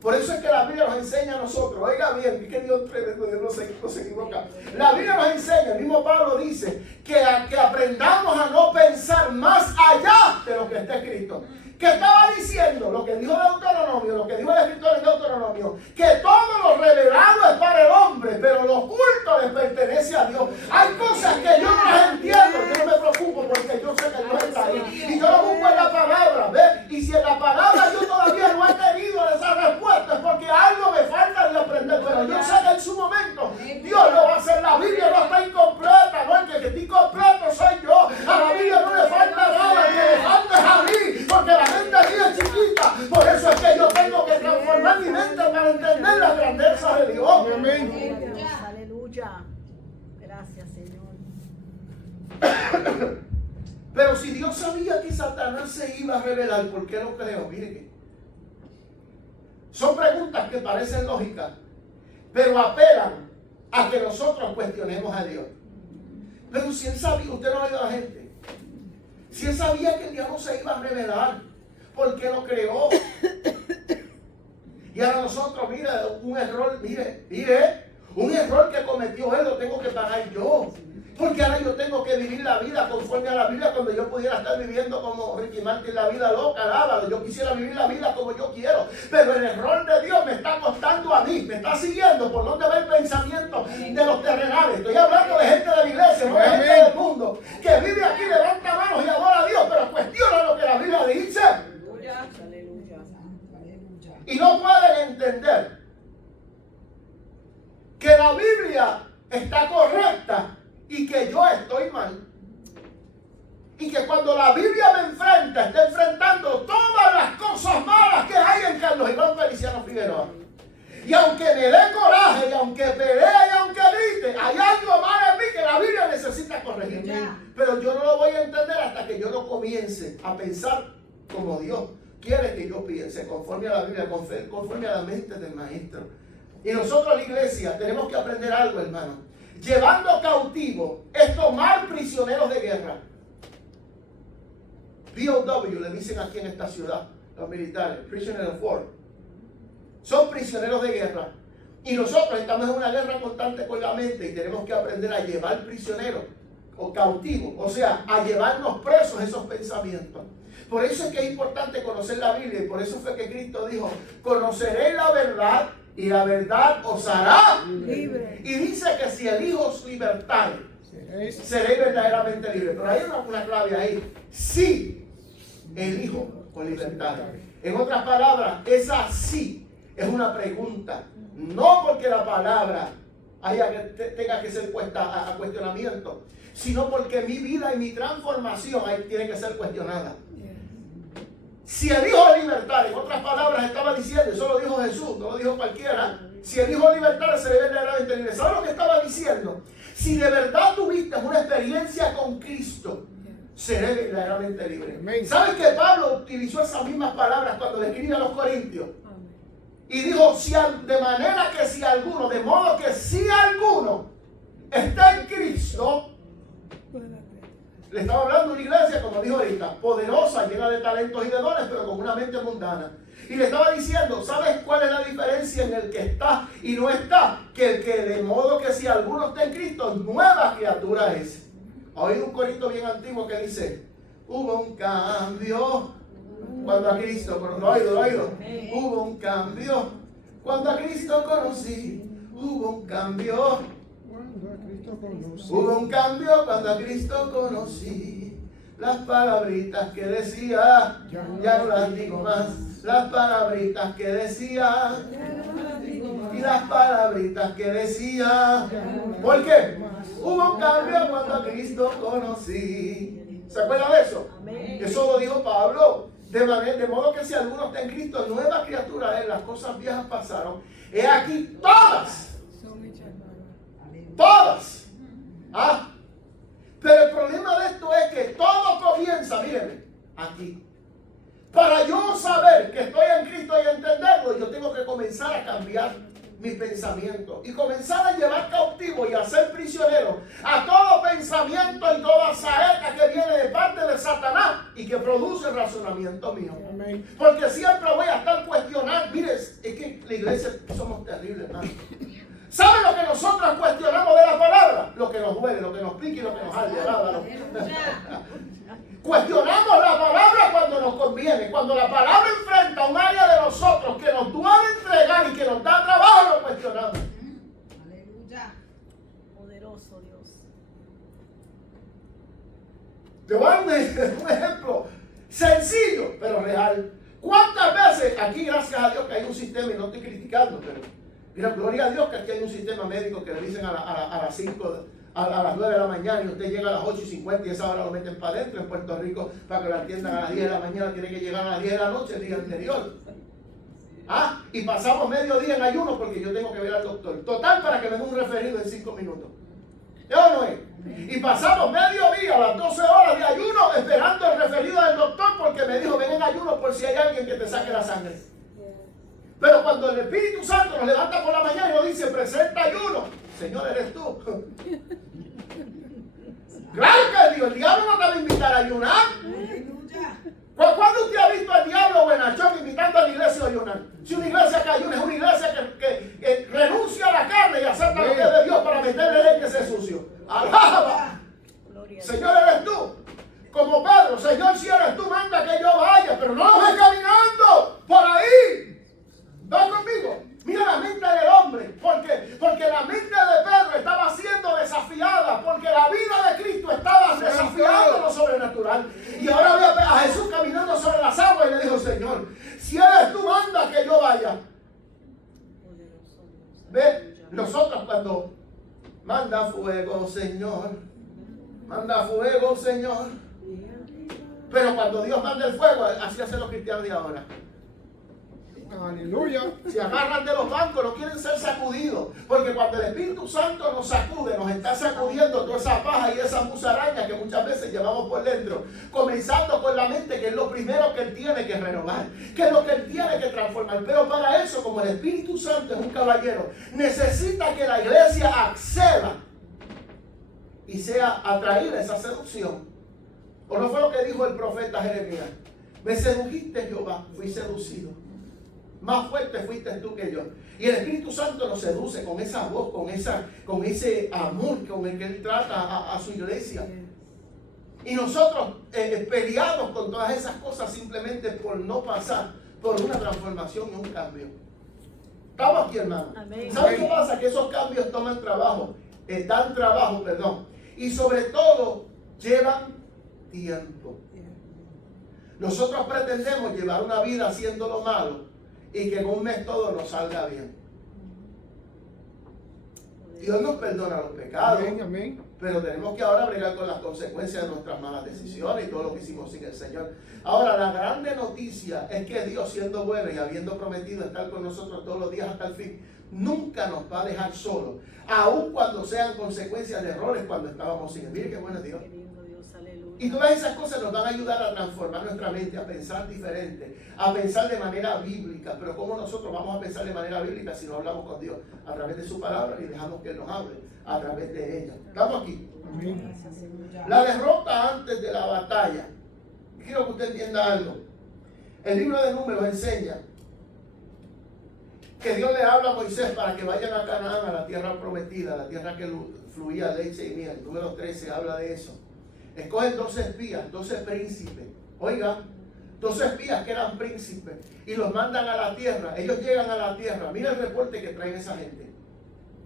Por eso es que la Biblia nos enseña a nosotros, oiga bien, que Dios tremendo, Dios no se equivoca. La Biblia nos enseña, el mismo Pablo dice, que aprendamos a no pensar más allá de lo que está escrito. Que estaba diciendo lo que dijo Deuteronomio, lo que dijo el escritor en Deuteronomio, que todo lo revelado es para el hombre, pero lo oculto le pertenece a Dios. Hay cosas que yo no las entiendo, yo no me preocupo porque yo sé que Dios está ahí. Y yo lo busco en la palabra, ¿ves? Y si en la palabra yo todavía no he tenido esa respuesta, es porque algo me falta de aprender. Pero yo sé que en su momento Dios lo va a hacer. La Biblia no está incompleta, no es que esté incompleto soy yo. A la Biblia no le falta nada, que le falta es a mí, porque la mente mía es chiquita. Por eso es que yo tengo que transformar mi mente para entender la grandeza de Dios. Amén. Aleluya. Gracias, Señor. Pero si Dios sabía que Satanás se iba a revelar, ¿por qué lo creó? Mire que son preguntas que parecen lógicas, pero apelan a que nosotros cuestionemos a Dios. Pero si él sabía, usted no ha oído a la gente, si él sabía que el diablo se iba a revelar, ¿por qué lo creó? Y ahora nosotros, mire, un error, un error que cometió él lo tengo que pagar yo. Porque ahora yo tengo que vivir la vida conforme a la Biblia cuando yo pudiera estar viviendo como Ricky Martin, la vida loca, alábalo. Yo quisiera vivir la vida como yo quiero. Pero el error de Dios me está costando a mí, me está siguiendo por donde va el pensamiento de los terrenales. Estoy hablando de gente de la iglesia, no de gente del mundo, que vive aquí, levanta manos y adora a Dios, pero cuestiona lo que la Biblia dice. Y no pueden entender que la Biblia está correcta y que yo estoy mal. Y que cuando la Biblia me enfrenta, está enfrentando todas las cosas malas que hay en Carlos Iván Feliciano Figueroa. Y aunque me dé coraje, y aunque pelee, y aunque grite, hay algo mal en mí que la Biblia necesita corregir. Pero yo no lo voy a entender hasta que yo no comience a pensar como Dios quiere que yo piense, conforme a la Biblia, conforme a la mente del Maestro. Y nosotros, la iglesia, tenemos que aprender algo, hermano. Llevando cautivo es tomar prisioneros de guerra. POW le dicen aquí en esta ciudad, los militares, prisoner of war. Son prisioneros de guerra. Y nosotros estamos en una guerra constante con la mente y tenemos que aprender a llevar prisioneros o cautivos, o sea, a llevarnos presos esos pensamientos. Por eso es que es importante conocer la Biblia y por eso fue que Cristo dijo, conoceréis la verdad y la verdad os hará libre. Y dice que si el Hijo os libertare, seréis verdaderamente libres. Pero hay una clave ahí. Si el Hijo os libertare. En otras palabras, esa sí es una pregunta. No porque la palabra tenga que ser puesta a cuestionamiento, sino porque mi vida y mi transformación tiene que ser cuestionada. Si el Hijo de libertad, en otras palabras, estaba diciendo, eso lo dijo Jesús, no lo dijo cualquiera. Si el Hijo de libertad se debe verdaderamente libre. ¿Sabes lo que estaba diciendo? Si de verdad tuviste una experiencia con Cristo, seré verdaderamente libre. ¿Sabes que Pablo utilizó esas mismas palabras cuando le escribía a los Corintios? Y dijo, de manera que si alguno, de modo que si alguno está en Cristo, le estaba hablando de una iglesia, como dijo ahorita, poderosa, llena de talentos y de dones, pero con una mente mundana. Y le estaba diciendo, ¿sabes cuál es la diferencia en el que está y no está? Que el que de modo que si alguno está en Cristo, nueva criatura es. Ha oído un corito bien antiguo que dice, hubo un cambio cuando a Cristo, lo ha oído. Hubo un cambio cuando a Cristo conocí, hubo un cambio. Hubo un cambio cuando a Cristo conocí. Las palabritas que decía, ya no las digo más. Las palabritas que decía, y las palabritas que decía. ¿Por qué? Hubo un cambio cuando a Cristo conocí. ¿Se acuerdan de eso? Eso lo dijo Pablo. De modo que si alguno está en Cristo, nueva criatura es. Las cosas viejas pasaron. He aquí todas. Todas. Pero el problema de esto es que todo comienza, mírenme, aquí. Para yo saber que estoy en Cristo y entenderlo, yo tengo que comenzar a cambiar mi pensamiento y comenzar a llevar cautivo y a ser prisionero a todo pensamiento y toda saeta que viene de parte de Satanás y que produce el razonamiento mío. Amén. Porque siempre voy a estar cuestionando. Mire, es que la iglesia somos terribles, hermano. ¿Sabe lo que nosotros cuestionamos de la palabra? Lo que nos duele, lo que nos pica y lo que nos arde. Cuestionamos la palabra cuando nos conviene. Cuando la palabra enfrenta un área de nosotros que nos duele entregar y que nos da trabajo, lo cuestionamos. Aleluya. Poderoso Dios. Te voy a dar un ejemplo sencillo, pero real. ¿Cuántas veces aquí, gracias a Dios, que hay un sistema, y no estoy criticando, pero mira, gloria a Dios que aquí hay un sistema médico que le dicen a las 5, a las 9 de la mañana y usted llega a las 8:50 y esa hora lo meten para adentro? En Puerto Rico, para que lo atiendan a las 10 de la mañana, tiene que llegar a las 10 de la noche el día anterior. Y pasamos medio día en ayuno porque yo tengo que ver al doctor. Total, para que me dé un referido en 5 minutos. ¿Es o no es? Y pasamos medio día, a las 12 horas de ayuno, esperando el referido del doctor porque me dijo, ven en ayuno por si hay alguien que te saque la sangre. Pero cuando el Espíritu Santo nos levanta por la mañana y nos dice, presenta ayuno, Señor, eres tú. Claro que Dios, el diablo no te va a invitar a ayunar. ¿Cuándo usted ha visto al diablo buenachón invitando a la iglesia a ayunar? Si una iglesia que ayuna es una iglesia que renuncia a la carne y acepta lo que es de Dios para meterle leche ese sucio. ¡Alaba! Señor, eres tú. Como Pedro, Señor, si eres tú, manda que yo vaya, pero no lo voy caminando por ahí. ¿Va conmigo? Mira la mente del hombre, porque la mente de Pedro estaba siendo desafiada, porque la vida de Cristo estaba desafiando lo sobrenatural. Y ahora ve a Jesús caminando sobre las aguas y le dijo, Señor, si eres tú, manda que yo vaya. Ve, nosotros cuando manda fuego, Señor, manda fuego, Señor. Pero cuando Dios manda el fuego, así hacen los cristianos de ahora. Aleluya. Se agarran de los bancos, no quieren ser sacudidos. Porque cuando el Espíritu Santo nos sacude, nos está sacudiendo toda esa paja y esa musaraña que muchas veces llevamos por dentro. Comenzando con la mente, que es lo primero que Él tiene que renovar, que es lo que Él tiene que transformar. Pero para eso, como el Espíritu Santo es un caballero, necesita que la iglesia acceda y sea atraída a esa seducción. ¿O no fue lo que dijo el profeta Jeremías? Me sedujiste, Jehová, fui seducido. Más fuerte fuiste tú que yo. Y el Espíritu Santo nos seduce con esa voz, con ese amor con el que Él trata a su iglesia. Y nosotros peleamos con todas esas cosas simplemente por no pasar por una transformación y un cambio. Estamos aquí, hermano. ¿Saben qué pasa? Que esos cambios toman trabajo. Dan trabajo, perdón. Y sobre todo, llevan tiempo. Nosotros pretendemos llevar una vida haciendo lo malo y que en un mes todo nos salga bien. Dios nos perdona los pecados. Amén, amén. Pero tenemos que ahora bregar con las consecuencias de nuestras malas decisiones y todo lo que hicimos sin el Señor. Ahora, la grande noticia es que Dios, siendo bueno y habiendo prometido estar con nosotros todos los días hasta el fin, nunca nos va a dejar solos, aun cuando sean consecuencias de errores cuando estábamos sin Él. Mire qué bueno es Dios. Y todas esas cosas nos van a ayudar a transformar nuestra mente, a pensar diferente, a pensar de manera bíblica. Pero ¿cómo nosotros vamos a pensar de manera bíblica si no hablamos con Dios? A través de su palabra y dejamos que Él nos hable a través de ella. ¿Estamos aquí? Amén. La derrota antes de la batalla. Quiero que usted entienda algo. El libro de Números enseña que Dios le habla a Moisés para que vayan a Canaán, a la tierra prometida, la tierra que fluía leche y miel. Número 13 habla de eso. Escogen 12 espías, 12 príncipes. Oiga, 12 espías que eran príncipes y los mandan a la tierra. Ellos llegan a la tierra. Mira el reporte que traen esa gente.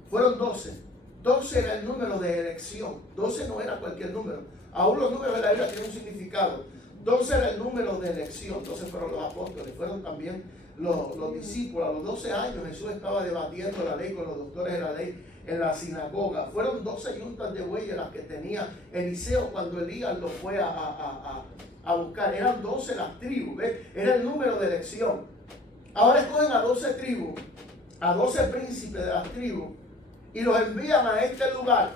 Fueron 12. 12 era el número de elección. 12 no era cualquier número. Aún los números de la Biblia tienen un significado. 12 era el número de elección. 12 fueron los apóstoles. Fueron también los discípulos. A los 12 años Jesús estaba debatiendo la ley con los doctores de la ley en la sinagoga. Fueron 12 yuntas de bueyes las que tenía Eliseo cuando Elías lo fue a buscar. Eran 12 las tribus, ¿ves? Era el número de elección. Ahora escogen a 12 tribus, a 12 príncipes de las tribus, y los envían a este lugar,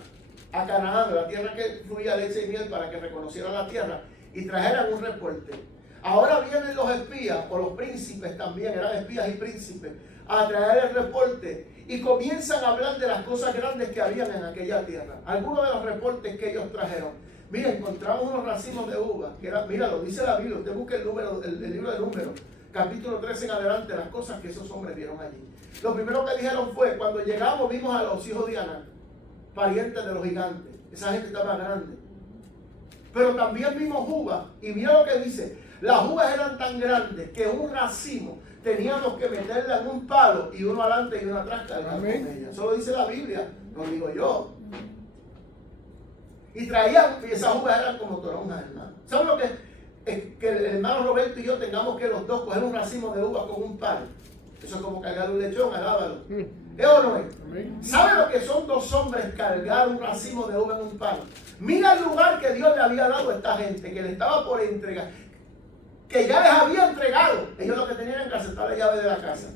a Canaán, la tierra que fluía leche y miel, para que reconocieran la tierra y trajeran un reporte. Ahora vienen los espías, o los príncipes también, eran espías y príncipes, a traer el reporte y comienzan a hablar de las cosas grandes que habían en aquella tierra. Algunos de los reportes que ellos trajeron. Mira, encontramos unos racimos de uvas, que era, mira, lo dice la Biblia, usted busque el libro de Números, capítulo 13 en adelante, las cosas que esos hombres vieron allí. Lo primero que dijeron fue, cuando llegamos vimos a los hijos de Aná, parientes de los gigantes. Esa gente estaba grande. Pero también vimos uvas, y mira lo que dice, las uvas eran tan grandes que un racimo teníamos que meterla en un palo y uno adelante y uno atrás cargar con ella. Eso lo dice la Biblia, no digo yo. Y traían, y esas uvas eran como toronjas, hermano. ¿Saben lo que es? Que el hermano Roberto y yo tengamos que los dos coger un racimo de uvas con un palo. Eso es como cargar un lechón, alábalo. ¿Es o no es? ¿Saben lo que son dos hombres cargar un racimo de uva en un palo? Mira el lugar que Dios le había dado a esta gente, que le estaba por entregar, que ya les había entregado. Ellos lo que tenían era que aceptar la llave de la casa.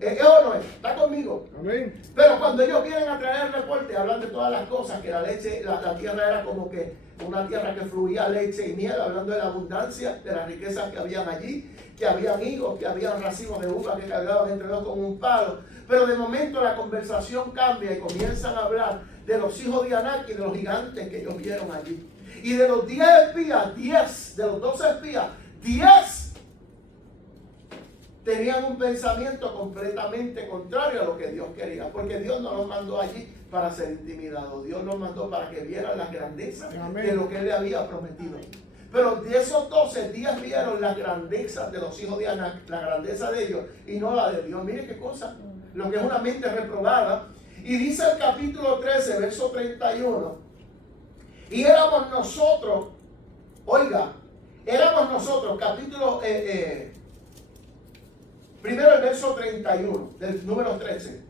¿Es o no es? ¿Está conmigo? Amén. Pero cuando ellos vienen a traer el reporte, hablan de todas las cosas, que la leche, la tierra era como que una tierra que fluía leche y miel, hablando de la abundancia, de las riquezas que habían allí, que habían higos, que habían racimos de uva que cargaban entre dos con un palo. Pero de momento la conversación cambia y comienzan a hablar de los hijos de Anak y de los gigantes que ellos vieron allí. Y de los 10 espías, 10, de los 12 espías, 10 tenían un pensamiento completamente contrario a lo que Dios quería, porque Dios no los mandó allí para ser intimidados. Dios los mandó para que vieran las grandezas de lo que Él le había prometido. Pero de esos 12, 10 vieron las grandezas de los hijos de Anak, la grandeza de ellos, y no la de Dios. Mire qué cosa, lo que es una mente reprobada. Y dice el capítulo 13, verso 31, y éramos nosotros, oiga, éramos nosotros, capítulo... primero el verso 31, del número 13,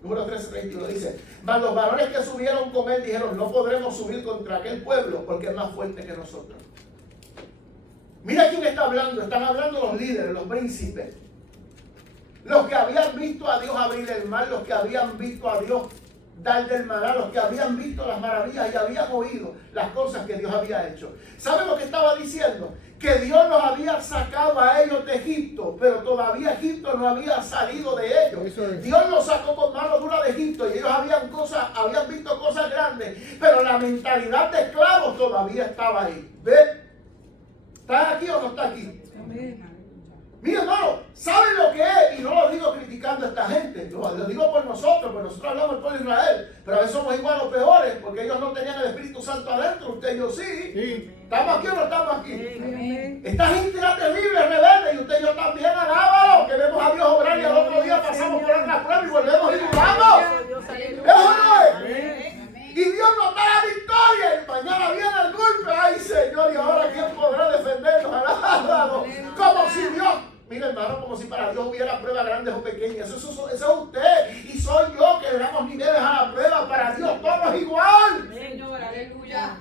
31, dice, mas los varones que subieron con él dijeron, no podremos subir contra aquel pueblo porque es más fuerte que nosotros. Mira quién está hablando, están hablando los líderes, los príncipes, los que habían visto a Dios abrir el mar, los que habían visto a Dios dar del maná, los que habían visto las maravillas y habían oído las cosas que Dios había hecho. ¿Saben lo que estaba diciendo? Que Dios los había sacado a ellos de Egipto, pero todavía Egipto no había salido de ellos. Dios los sacó con mano dura de Egipto y ellos habían visto cosas grandes, pero la mentalidad de esclavos todavía estaba ahí. ¿Ven? ¿Está aquí o no está aquí? Amén. Mira, hermano, ¿saben lo que es? Y no lo digo criticando a esta gente, lo digo por nosotros hablamos del pueblo de Israel, pero a veces somos igual o peores, porque ellos no tenían el Espíritu Santo adentro, usted y yo sí. ¿Estamos aquí o no estamos aquí? Amén. Esta gente era terrible, rebelde, y usted y yo también, alábalo, que vemos a Dios obrar y al otro día pasamos por otra prueba y volvemos y dudamos. ¿Eso no es? Y Dios nos da la victoria y mañana viene el golpe. Ay, Señor, y ahora ¿quién podrá defendernos? Alábalo. Como si Dios... Mira, hermano, como si para Dios hubiera pruebas grandes o pequeñas. Eso es usted y soy yo que le damos niveles a la prueba. Para Dios todo es igual. Señor, aleluya.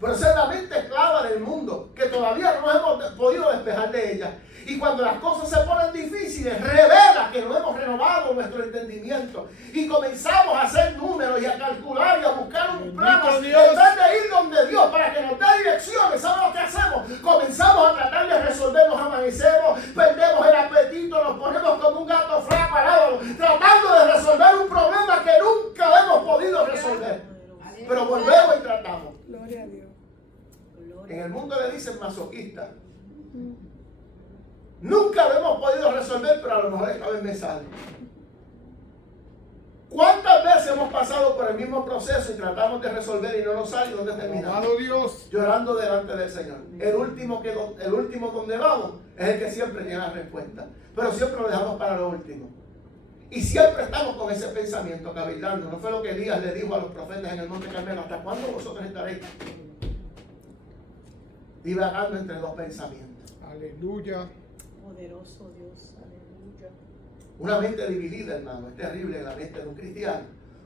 Pero esa es la mente esclava del mundo, que todavía no nos hemos podido despejar de ella. Y cuando las cosas se ponen difíciles, revela que no hemos renovado nuestro entendimiento. Y comenzamos a hacer números y a calcular y a buscar un plan. En vez de ir donde Dios para que nos dé direcciones, ¿saben lo que hacemos? Comenzamos a tratar de resolver, nos amanecemos, perdemos el apetito, nos ponemos como un gato flaco al lado, tratando de resolver un problema que nunca hemos podido resolver. Pero volvemos y tratamos. Gloria a Dios. En el mundo le dicen masoquista. Nunca lo hemos podido resolver, pero a lo mejor esta vez me sale. ¿Cuántas veces hemos pasado por el mismo proceso y tratamos de resolver y no nos sale? ¿Dónde terminamos? Dios. Llorando delante del Señor. El último donde vamos es el que siempre tiene la respuesta. Pero siempre lo dejamos para lo último. Y siempre estamos con ese pensamiento cabildando. ¿No fue lo que Elías le dijo a los profetas en el Monte Carmelo? ¿Hasta cuándo vosotros estaréis divagando entre dos pensamientos? Aleluya. Poderoso Dios, aleluya. Una mente dividida, hermano, es terrible la mente de un cristiano.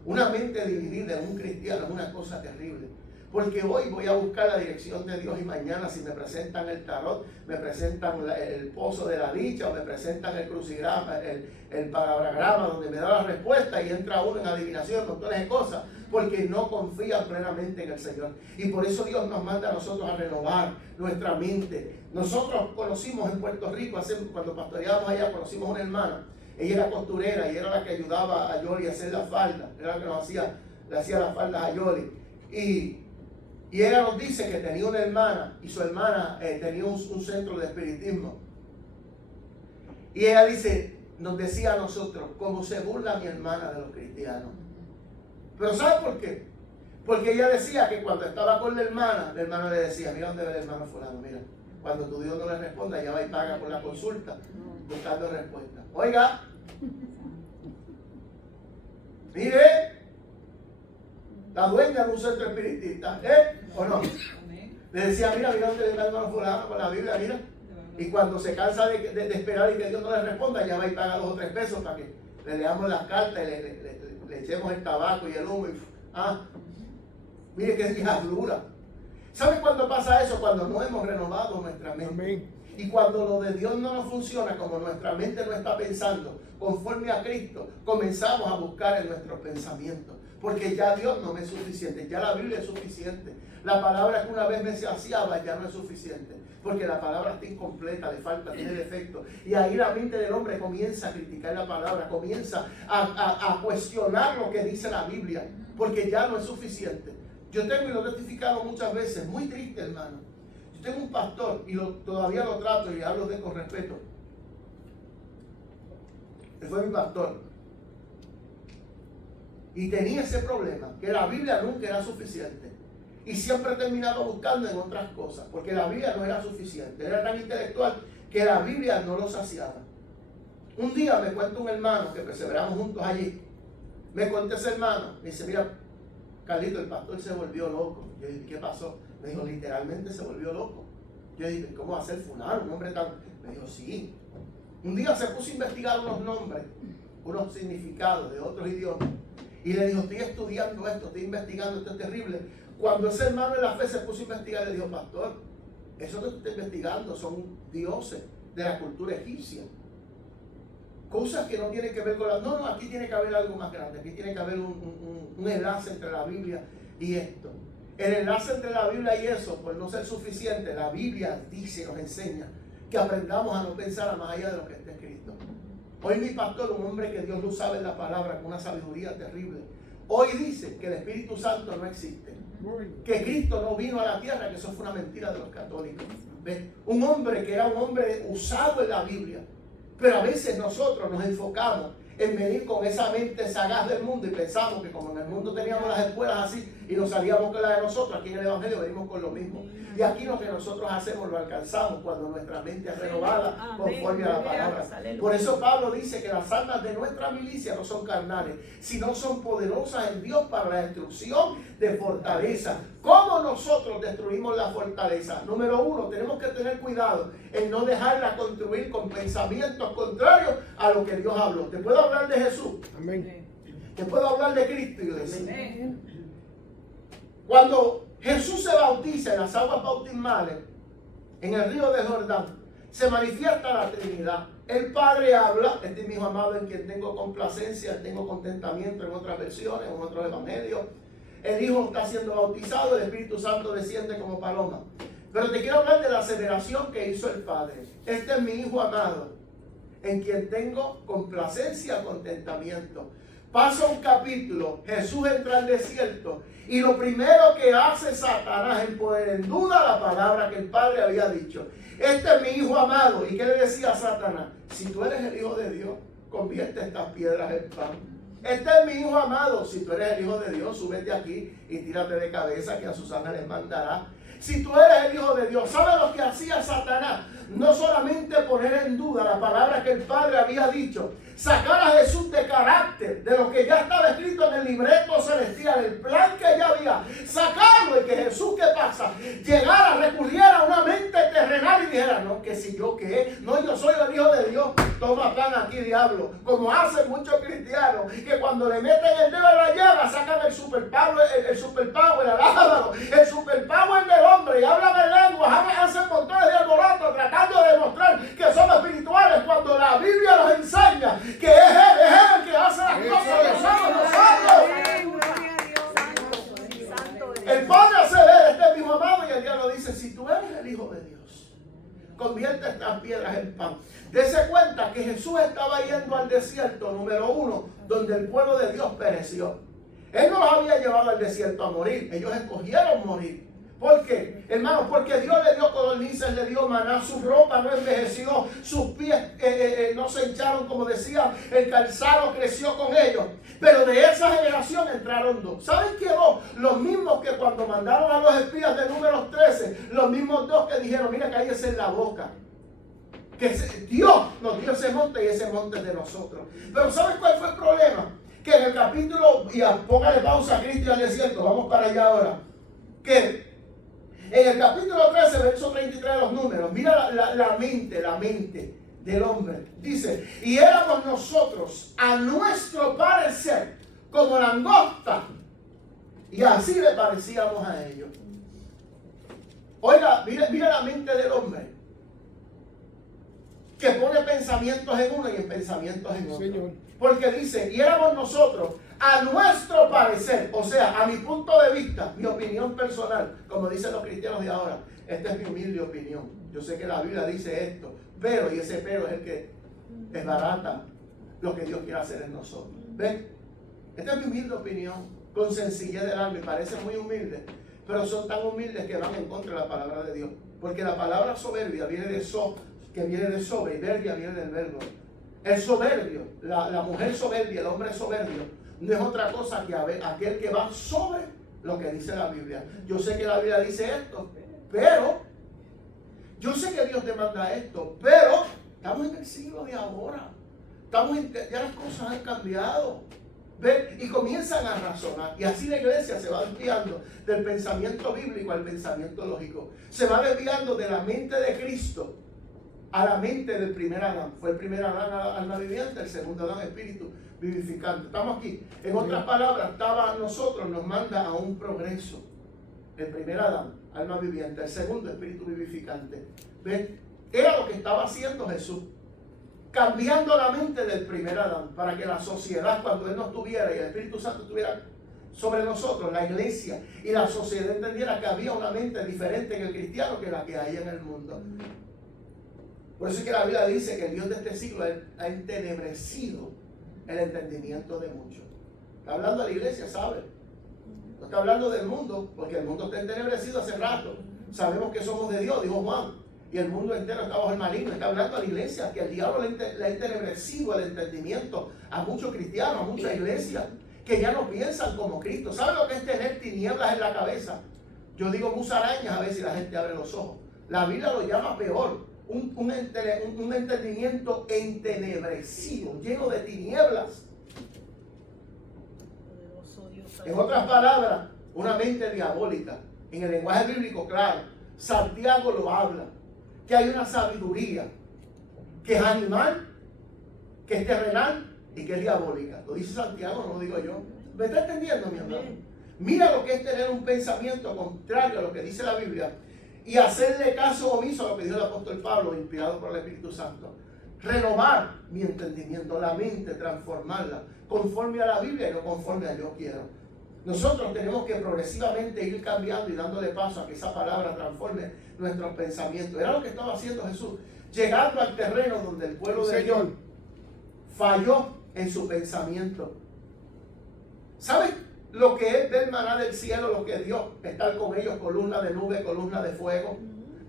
Una mente dividida en un cristiano es una cosa terrible. Porque hoy voy a buscar la dirección de Dios y mañana si me presentan el tarot, me presentan el pozo de la dicha o me presentan el crucigrama, el palabrograma donde me da la respuesta y entra uno en adivinación, montones de cosas, porque no confía plenamente en el Señor. Y por eso Dios nos manda a nosotros a renovar nuestra mente. Nosotros conocimos en Puerto Rico, cuando pastoreábamos allá, conocimos una hermana. Ella era costurera y era la que ayudaba a Yoli a hacer la falda. Era la que le hacía las faldas a Yoli. Y ella nos dice que tenía una hermana y su hermana tenía un centro de espiritismo. Y ella nos decía a nosotros, cómo se burla mi hermana de los cristianos. Pero ¿sabe por qué? Porque ella decía que cuando estaba con la hermana le decía, mira dónde ve el hermano fulano, mira. Cuando tu Dios no le responda, ella va y paga por la consulta, buscando respuesta. Oiga, mire, la dueña de un centro espiritista, ¿o no? Le decía, mira dónde ve el hermano fulano con la Biblia, mira. Y cuando se cansa de esperar y que Dios no le responda, ya va y paga 2 o 3 pesos para que le leamos las cartas y le echemos el tabaco y el humo. Mire qué diablura. ¿Sabe cuándo pasa eso? Cuando no hemos renovado nuestra mente. Amén. Y cuando lo de Dios no nos funciona, como nuestra mente no está pensando conforme a Cristo, comenzamos a buscar en nuestros pensamientos. Porque ya Dios no me es suficiente, ya la Biblia es suficiente. La palabra que una vez me saciaba ya no es suficiente. Porque la palabra está incompleta, le falta, tiene defecto. Y ahí la mente del hombre comienza a criticar la palabra, comienza a cuestionar lo que dice la Biblia. Porque ya no es suficiente. Yo tengo, y lo he testificado muchas veces, muy triste, hermano. Yo tengo un pastor y todavía lo trato y hablo de él con respeto. Él fue mi pastor. Y tenía ese problema, que la Biblia nunca era suficiente. Y siempre terminaba buscando en otras cosas, porque la Biblia no era suficiente. Era tan intelectual que la Biblia no lo saciaba. Un día me cuenta un hermano que perseveramos juntos allí. Me conté ese hermano, me dice, mira, Carlito, el pastor se volvió loco. Yo dije, ¿qué pasó? Me dijo, literalmente se volvió loco. Yo dije, ¿cómo va a ser fulano? Un hombre tan... Me dijo, sí. Un día se puso a investigar unos nombres, unos significados de otros idiomas. Y le dijo, estoy estudiando esto, estoy investigando, esto es terrible. Cuando ese hermano en la fe se puso a investigar, le dijo, pastor, eso que estoy investigando son dioses de la cultura egipcia. Cosas que no tienen que ver con la... No, aquí tiene que haber algo más grande. Aquí tiene que haber un enlace entre la Biblia y esto. El enlace entre la Biblia y eso, por no ser suficiente, la Biblia dice, nos enseña que aprendamos a no pensar a más allá de lo que está escrito. Hoy mi pastor, un hombre que Dios lo sabe en la palabra con una sabiduría terrible, hoy dice que el Espíritu Santo no existe. Que Cristo no vino a la tierra, que eso fue una mentira de los católicos. ¿Ves? Un hombre que era un hombre usado en la Biblia. Pero a veces nosotros nos enfocamos en venir con esa mente sagaz del mundo y pensamos que como en el mundo teníamos las escuelas así y nos salíamos con la de nosotros, aquí en el Evangelio venimos con lo mismo. Y aquí lo que nosotros hacemos lo alcanzamos cuando nuestra mente es renovada conforme a la palabra. Por eso Pablo dice que las armas de nuestra milicia no son carnales, sino son poderosas en Dios para la destrucción de fortaleza. ¿Cómo nosotros destruimos la fortaleza? Número 1, tenemos que tener cuidado en no dejarla construir con pensamientos contrarios a lo que Dios habló. ¿Te puedo hablar de Jesús? Amén. ¿Te puedo hablar de Cristo? Amén. Cuando Jesús se bautiza en las aguas bautismales, en el río de Jordán, se manifiesta la Trinidad. El Padre habla, este es mi hijo amado en quien tengo complacencia, tengo contentamiento en otras versiones, en otros evangelios. El Hijo está siendo bautizado, el Espíritu Santo desciende como paloma. Pero te quiero hablar de la aseveración que hizo el Padre. Este es mi Hijo amado, en quien tengo complacencia, contentamiento. Pasa un capítulo, Jesús entra al desierto y lo primero que hace Satanás es poner en duda la palabra que el Padre había dicho. Este es mi Hijo amado. ¿Y qué le decía a Satanás? Si tú eres el Hijo de Dios, convierte estas piedras en pan. Este es mi Hijo amado. Si tú eres el Hijo de Dios, súbete aquí y tírate de cabeza que a sus ángeles mandará. Si tú eres el Hijo de Dios, ¿sabes lo que hacía Satanás? No solamente poner en duda la palabra que el Padre había dicho, sacar a Jesús de carácter, de lo que ya estaba escrito en el libreto celestial, el plan que ya había, sacarlo y que Jesús, ¿qué pasa? Llegara, recurriera a una mente terrenal y dijera, no, que si yo qué, no, yo soy el hijo de Dios. Toma pan aquí, diablo. Como hacen muchos cristianos, que cuando le meten el dedo en la llaga, sacan el superpower, el alábalo, el superpower del hombre y hablan en lenguas, hacen montones de alboroto tratando de demostrar que son espirituales, cuando la Biblia nos enseña que es Él el que hace las cosas, que somos nosotros. El Padre hace ver, este es mi amado, y el diablo dice, si tú eres el Hijo de Dios, convierte estas piedras en pan. Dese cuenta que Jesús estaba yendo al desierto, número 1, donde el pueblo de Dios pereció. Él no los había llevado al desierto a morir, ellos escogieron morir. ¿Por qué? Hermanos, porque Dios le dio codornices, le dio maná, su ropa no envejeció, sus pies no se hincharon, como decía, el calzado creció con ellos. Pero de esa generación entraron 2. ¿Saben qué 2? Los mismos que cuando mandaron a los espías de Números 13, los mismos 2 que dijeron, mira, cállese en la boca. Que Dios nos dio ese monte y ese monte es de nosotros. Pero ¿saben cuál fue el problema? Que en el capítulo, y póngale pausa a Cristo y al desierto, vamos para allá ahora. Que en el capítulo 13, verso 33 de los Números, mira la mente del hombre. Dice, y éramos nosotros a nuestro parecer como langosta, y así le parecíamos a ellos. Oiga, mira la mente del hombre, que pone pensamientos en uno y en pensamientos en otro. Señor. Porque dice, y éramos nosotros a nuestro parecer, o sea, a mi punto de vista, mi opinión personal, como dicen los cristianos de ahora. Esta es mi humilde opinión. Yo sé que la Biblia dice esto, pero, y ese pero es el que desbarata lo que Dios quiere hacer en nosotros. ¿Ven? Esta es mi humilde opinión, con sencillez del alma, y parece muy humilde, pero son tan humildes que van en contra de la palabra de Dios. Porque la palabra soberbia viene de que viene de sobre, y verbia viene del verbo. El soberbio, la mujer soberbia, el hombre soberbio, no es otra cosa que aquel que va sobre lo que dice la Biblia. Yo sé que la Biblia dice esto, pero yo sé que Dios demanda esto, pero estamos en el siglo de ahora. Ya las cosas han cambiado. ¿Ven? Y comienzan a razonar. Y así la iglesia se va desviando del pensamiento bíblico al pensamiento lógico. Se va desviando de la mente de Cristo a la mente del primer Adán. Fue el primer Adán alma viviente, el segundo Adán espíritu vivificante. Estamos aquí. En otras palabras, nos manda a un progreso. El primer Adán, alma viviente. El segundo, espíritu vivificante. ¿Ven? Era lo que estaba haciendo Jesús. Cambiando la mente del primer Adán, para que la sociedad, cuando Él no estuviera y el Espíritu Santo estuviera sobre nosotros, la iglesia y la sociedad entendiera que había una mente diferente en el cristiano que la que hay en el mundo. Por eso es que la Biblia dice que el Dios de este siglo ha entenebrecido el entendimiento de muchos. Está hablando de la iglesia, ¿sabe? No está hablando del mundo, porque el mundo está entenebrecido hace rato. Sabemos que somos de Dios, dijo Juan. Y el mundo entero está bajo el maligno. Está hablando a la iglesia, que el diablo le ha entenebrecido el entendimiento a muchos cristianos, a muchas iglesias, que ya no piensan como Cristo. ¿Saben lo que es tener tinieblas en la cabeza? Yo digo musarañas a ver si la gente abre los ojos. La Biblia lo llama peor. Un entendimiento entenebrecido, lleno de tinieblas. En otras palabras, una mente diabólica. En el lenguaje bíblico, claro, Santiago lo habla. Que hay una sabiduría que es animal, que es terrenal y que es diabólica. Lo dice Santiago, no lo digo yo. ¿Me está entendiendo, mi hermano? Mira lo que es tener un pensamiento contrario a lo que dice la Biblia y hacerle caso omiso a lo que dijo el apóstol Pablo, inspirado por el Espíritu Santo. Renovar mi entendimiento, la mente, transformarla conforme a la Biblia y no conforme a yo quiero. Nosotros tenemos que progresivamente ir cambiando y dándole paso a que esa palabra transforme nuestros pensamientos. Era lo que estaba haciendo Jesús, llegando al terreno donde el pueblo de Dios falló en su pensamiento. ¿Saben lo que es ver maná del cielo? Lo que Dios, estar con ellos, columna de nube, columna de fuego,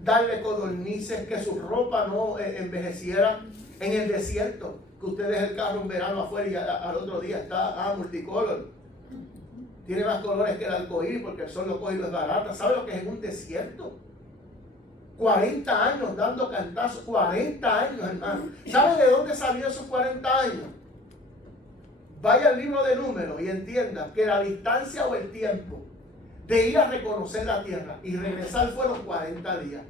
darle codornices, que su ropa no envejeciera en el desierto, que usted deje el carro un verano afuera y al otro día está multicolor. Tiene más colores que el arcoíris porque el sol lo coge y lo desbarata. ¿Sabe lo que es en un desierto? 40 años dando cantazos. 40 años, hermano. ¿Sabe de dónde salió esos 40 años? Vaya al libro de Números y entienda que la distancia o el tiempo de ir a reconocer la tierra y regresar fueron 40 días.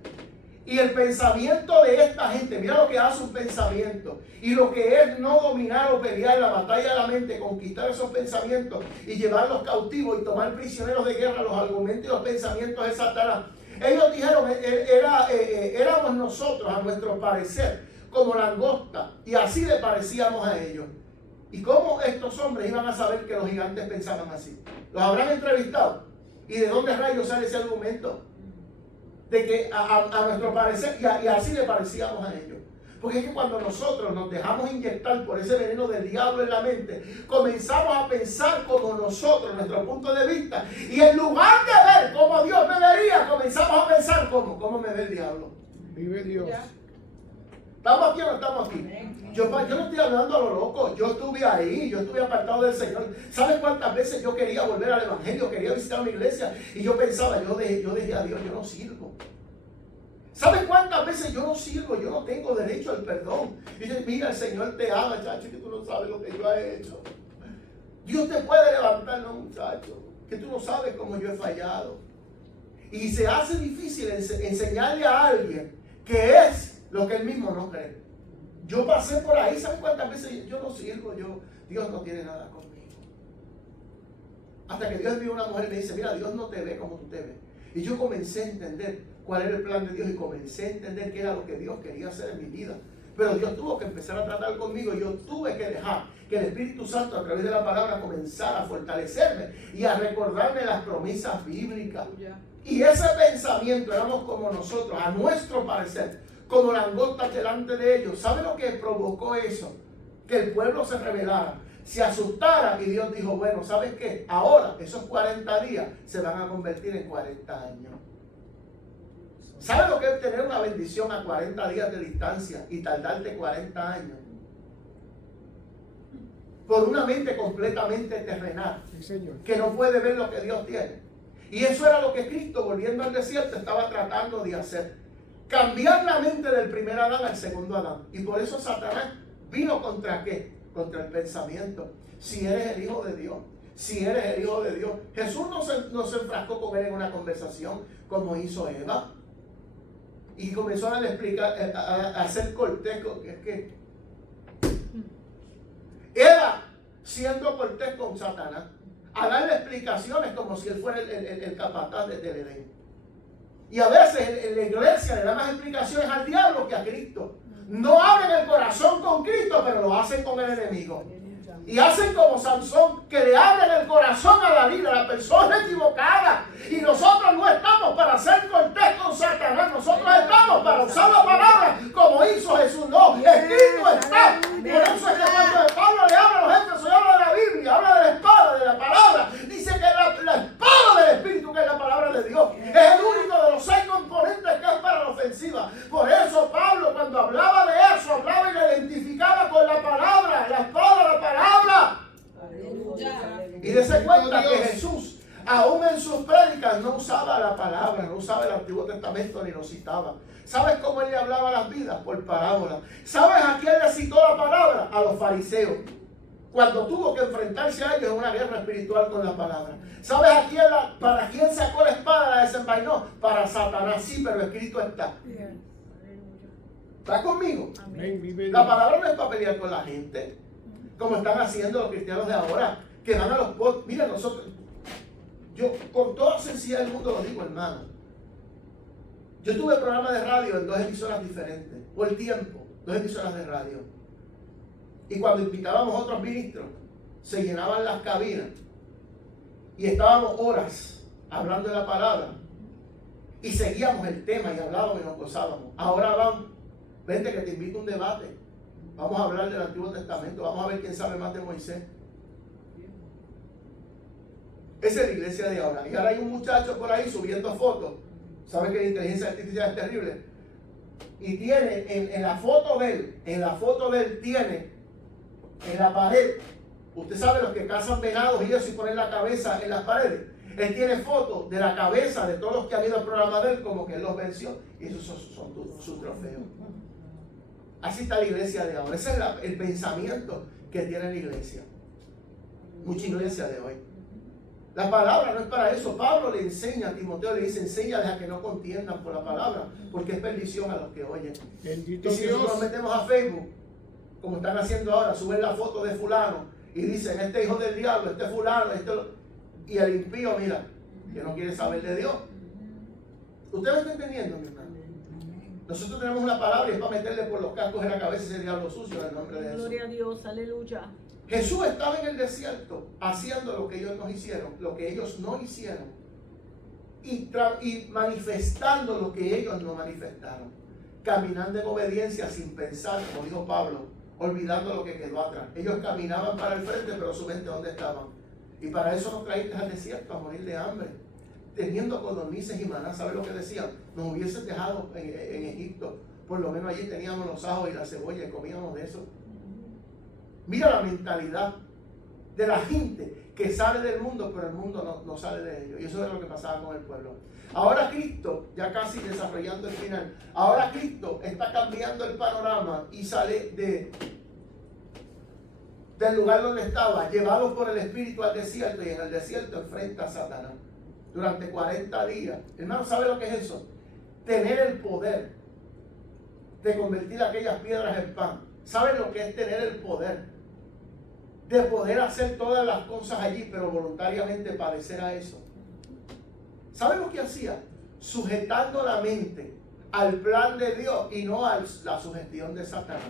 Y el pensamiento de esta gente, mira lo que hace un pensamiento. Y lo que es no dominar o pelear la batalla de la mente, conquistar esos pensamientos y llevarlos cautivos y tomar prisioneros de guerra los argumentos y los pensamientos de Satanás. Ellos dijeron, éramos nosotros, a nuestro parecer, como langosta, y así le parecíamos a ellos. ¿Y cómo estos hombres iban a saber que los gigantes pensaban así? ¿Los habrán entrevistado? ¿Y de dónde rayos sale ese argumento? De que a nuestro parecer, y así le parecíamos a ellos. Porque es que cuando nosotros nos dejamos inyectar por ese veneno del diablo en la mente, comenzamos a pensar como nosotros, nuestro punto de vista, y en lugar de ver como Dios me vería, comenzamos a pensar cómo me ve el diablo. Vive Dios. ¿Estamos aquí o no estamos aquí? Yo no estoy hablando a lo loco. Yo estuve ahí, yo estuve apartado del Señor. ¿Sabes cuántas veces yo quería volver al Evangelio? Quería visitar una iglesia y yo pensaba, yo dejé a Dios, yo no sirvo. ¿Sabes cuántas veces yo no sirvo? Yo no tengo derecho al perdón. Y yo, mira, el Señor te ama, chacho, que tú no sabes lo que yo he hecho. Dios te puede levantar, no, muchacho, que tú no sabes cómo yo he fallado. Y se hace difícil enseñarle a alguien que es lo que él mismo no cree. Yo pasé por ahí, ¿sabes cuántas veces yo no sirvo? Dios no tiene nada conmigo. Hasta que Dios envió una mujer y me dice, mira, Dios no te ve como tú te ves. Y yo comencé a entender cuál era el plan de Dios y comencé a entender qué era lo que Dios quería hacer en mi vida. Pero Dios tuvo que empezar a tratar conmigo y yo tuve que dejar que el Espíritu Santo a través de la palabra comenzara a fortalecerme y a recordarme las promesas bíblicas. Y ese pensamiento éramos como nosotros, a nuestro parecer, como langostas delante de ellos. ¿Sabe lo que provocó eso? Que el pueblo se rebelara, se asustara y Dios dijo, bueno, ¿sabes qué? Ahora esos 40 días se van a convertir en 40 años. ¿Sabe lo que es tener una bendición a 40 días de distancia y tardarte 40 años? Por una mente completamente terrenal, Sí, Señor. que no puede ver lo que Dios tiene. Y eso era lo que Cristo, volviendo al desierto, estaba tratando de hacer. Cambiar la mente del primer Adán al segundo Adán. Y por eso Satanás vino ¿contra qué? Contra el pensamiento. Si eres el Hijo de Dios. Si eres el Hijo de Dios. Jesús no se enfrascó con él en una conversación como hizo Eva. Y comenzó a explicar, a hacer cortés. Es que Eva, siendo cortés con Satanás, a darle explicaciones como si él fuera el capataz del Edén. Y a veces en la iglesia le dan más explicaciones al diablo que a Cristo. No abren el corazón con Cristo, pero lo hacen con el enemigo. Y hacen como Sansón, que le abren el corazón a la persona equivocada. Y nosotros no estamos para hacer cortés con Satanás. Nosotros estamos para usar la palabra como hizo Jesús. No, escrito está. Por eso es que cuando Pablo le habla a los Efesios, habla de la Biblia, habla de la espada, de la palabra. Dice que la espada del Espíritu, que es la palabra de Dios, es el único de los 6 componentes que es para la ofensiva. Por eso Pablo, cuando hablaba de eso, hablaba y le identificaba con la palabra, la espada, la palabra. Y dése cuenta que Jesús, aún en sus prédicas, no usaba la palabra, no usaba el Antiguo Testamento ni lo citaba. ¿Sabes cómo él le hablaba a las vidas? Por parábola. ¿Sabes a quién le citó la palabra? A los fariseos. Cuando tuvo que enfrentarse a ellos en una guerra espiritual con la palabra. ¿Sabes para quién sacó la espada, la desenvainó? Para Satanás, sí, pero escrito está. ¿Está conmigo? Amén. La palabra no es para pelear con la gente, como están haciendo los cristianos de ahora, que van a los podcasts. Mira, nosotros, yo con toda sencillez del mundo lo digo, hermano. Yo tuve programas de radio en 2 emisoras diferentes, por tiempo, 2 emisoras de radio. Y cuando invitábamos a otros ministros, se llenaban las cabinas y estábamos horas hablando de la palabra y seguíamos el tema y hablábamos y nos gozábamos. Ahora vente que te invito a un debate. Vamos a hablar del Antiguo Testamento. Vamos a ver quién sabe más de Moisés. Esa es la iglesia de ahora. Y ahora hay un muchacho por ahí subiendo fotos. ¿Sabe que la inteligencia artificial es terrible? Y tiene en la foto de él tiene en la pared. Usted sabe los que cazan venados y eso y ponen la cabeza en las paredes. Él tiene fotos de la cabeza de todos los que han ido al programa de él, como que él los venció. Y esos son sus trofeos. Así está la iglesia de ahora. Ese es el pensamiento que tiene la iglesia. Mucha iglesia de hoy. La palabra no es para eso. Pablo le enseña a Timoteo, le dice, enséñales a que no contiendan por la palabra, porque es bendición a los que oyen. Bendito Y si Dios. nosotros nos metemos a Facebook, como están haciendo ahora, suben la foto de fulano y dicen, este hijo del diablo, este fulano, y el impío, mira, que no quiere saber de Dios. ¿Usted me está entendiendo, mi hermano? Nosotros tenemos una palabra y es para meterle por los cascos en la cabeza ese diablo sucio en el nombre de Jesús. Gloria a Dios, aleluya. Jesús estaba en el desierto haciendo lo que ellos no hicieron, y manifestando lo que ellos no manifestaron, caminando en obediencia sin pensar, como dijo Pablo, olvidando lo que quedó atrás. Ellos caminaban para el frente, pero su mente ¿dónde estaban? Y para eso nos trajiste al desierto, a morir de hambre, teniendo codornices y maná. ¿Sabes lo que decían? Nos hubiesen dejado en Egipto, por lo menos allí teníamos los ajos y la cebolla y comíamos de eso. Mira la mentalidad de la gente que sale del mundo, pero el mundo no sale de ellos. Y eso es lo que pasaba con el pueblo. Ahora Cristo, ya casi desarrollando el final, ahora Cristo está cambiando el panorama y sale del lugar donde estaba, llevado por el Espíritu al desierto, y en el desierto enfrenta a Satanás durante 40 días. Hermano, ¿sabe lo que es eso? Tener el poder de convertir aquellas piedras en pan. ¿Sabe lo que es tener el poder de poder hacer todas las cosas allí, pero voluntariamente padecer a eso? ¿Sabe lo que hacía? Sujetando la mente al plan de Dios y no a la sugestión de Satanás.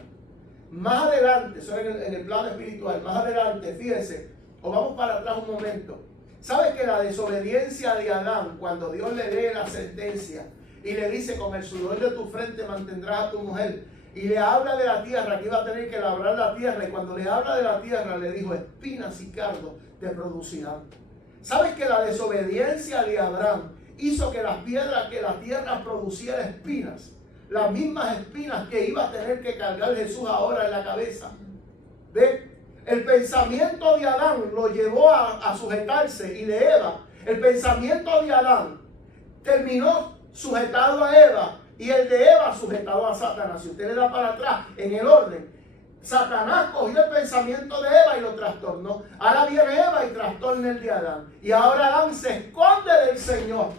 Más adelante, eso en el plano espiritual, más adelante, fíjense, o vamos para atrás un momento. ¿Sabe que la desobediencia de Adán, cuando Dios le lee la sentencia y le dice, con el sudor de tu frente mantendrás a tu mujer, y le habla de la tierra, que iba a tener que labrar la tierra, y cuando le habla de la tierra le dijo, espinas y cardos te producirán? ¿Sabes que la desobediencia de Abraham hizo que las piedras, que la tierra produciera espinas? Las mismas espinas que iba a tener que cargar Jesús ahora en la cabeza. ¿Ve? El pensamiento de Adán lo llevó a sujetarse, y de Eva, el pensamiento de Adán terminó sujetado a Eva, y el de Eva sujetado a Satanás. Si usted le da para atrás en el orden, Satanás cogió el pensamiento de Eva y lo trastornó. Ahora viene Eva y trastorna el de Adán. Y ahora Adán se esconde del Señor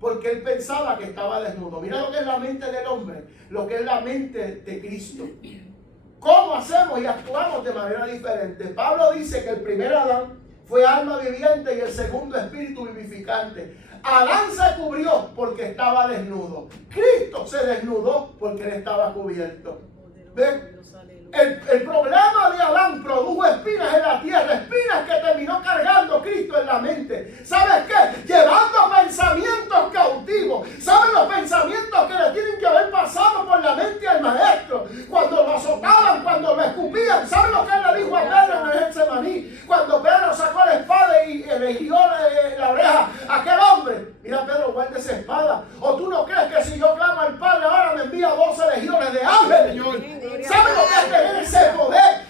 porque él pensaba que estaba desnudo. Mira lo que es la mente del hombre, lo que es la mente de Cristo. ¿Cómo hacemos y actuamos de manera diferente? Pablo dice que el primer Adán fue alma viviente y el segundo espíritu vivificante. Adán se cubrió porque estaba desnudo. Cristo se desnudó porque él estaba cubierto. ¿Ven? El problema de Adán produjo espinas en la tierra, espinas que terminó cargando Cristo en la mente. ¿Sabes qué? Llevando pensamientos cautivos. ¿Saben los pensamientos que le tienen que haber pasado por la mente al maestro? Cuando lo azotaban, cuando lo escupían. ¿Saben lo que él le dijo a Pedro en el Getsemaní? Cuando Pedro sacó la espada y le hirió la oreja a aquel hombre. Mira, Pedro, guarda esa espada. ¿O tú no crees que si yo clamo al Padre ahora me envía 12 legiones de ángeles? ¿Saben lo que es tener ese poder?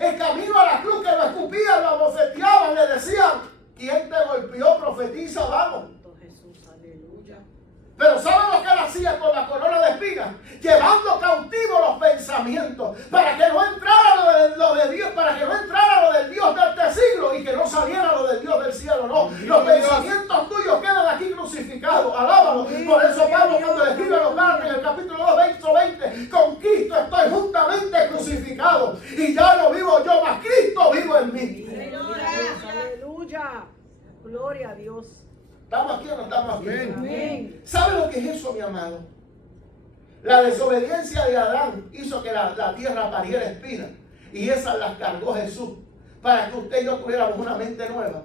El camino a la cruz, que lo escupían, lo abofeteaban, le decían, ¿quién te golpeó? Profetiza, vamos. Jesús, aleluya. Pero ¿saben lo que él hacía con la corona de espinas? Llevando cautivos los pensamientos, para que no entrara lo de Dios, para que no entrara lo del Dios de este siglo y que no saliera lo del Dios del cielo. No, los pensamientos tuyos quedan aquí crucificados. Alábalo. Por eso Pablo, cuando le escribe a los Gálatas en el capítulo 2, verso 20, con Cristo estoy juntamente crucificado y ya no vivo yo, mas Cristo vivo en mí. Aleluya. Gloria a Dios. ¿Estamos aquí o no estamos aquí? Amén. ¿Sabe lo que es eso, mi amado? La desobediencia de Adán hizo que la tierra pariera espinas, y esas las cargó Jesús para que usted y yo tuviéramos una mente nueva.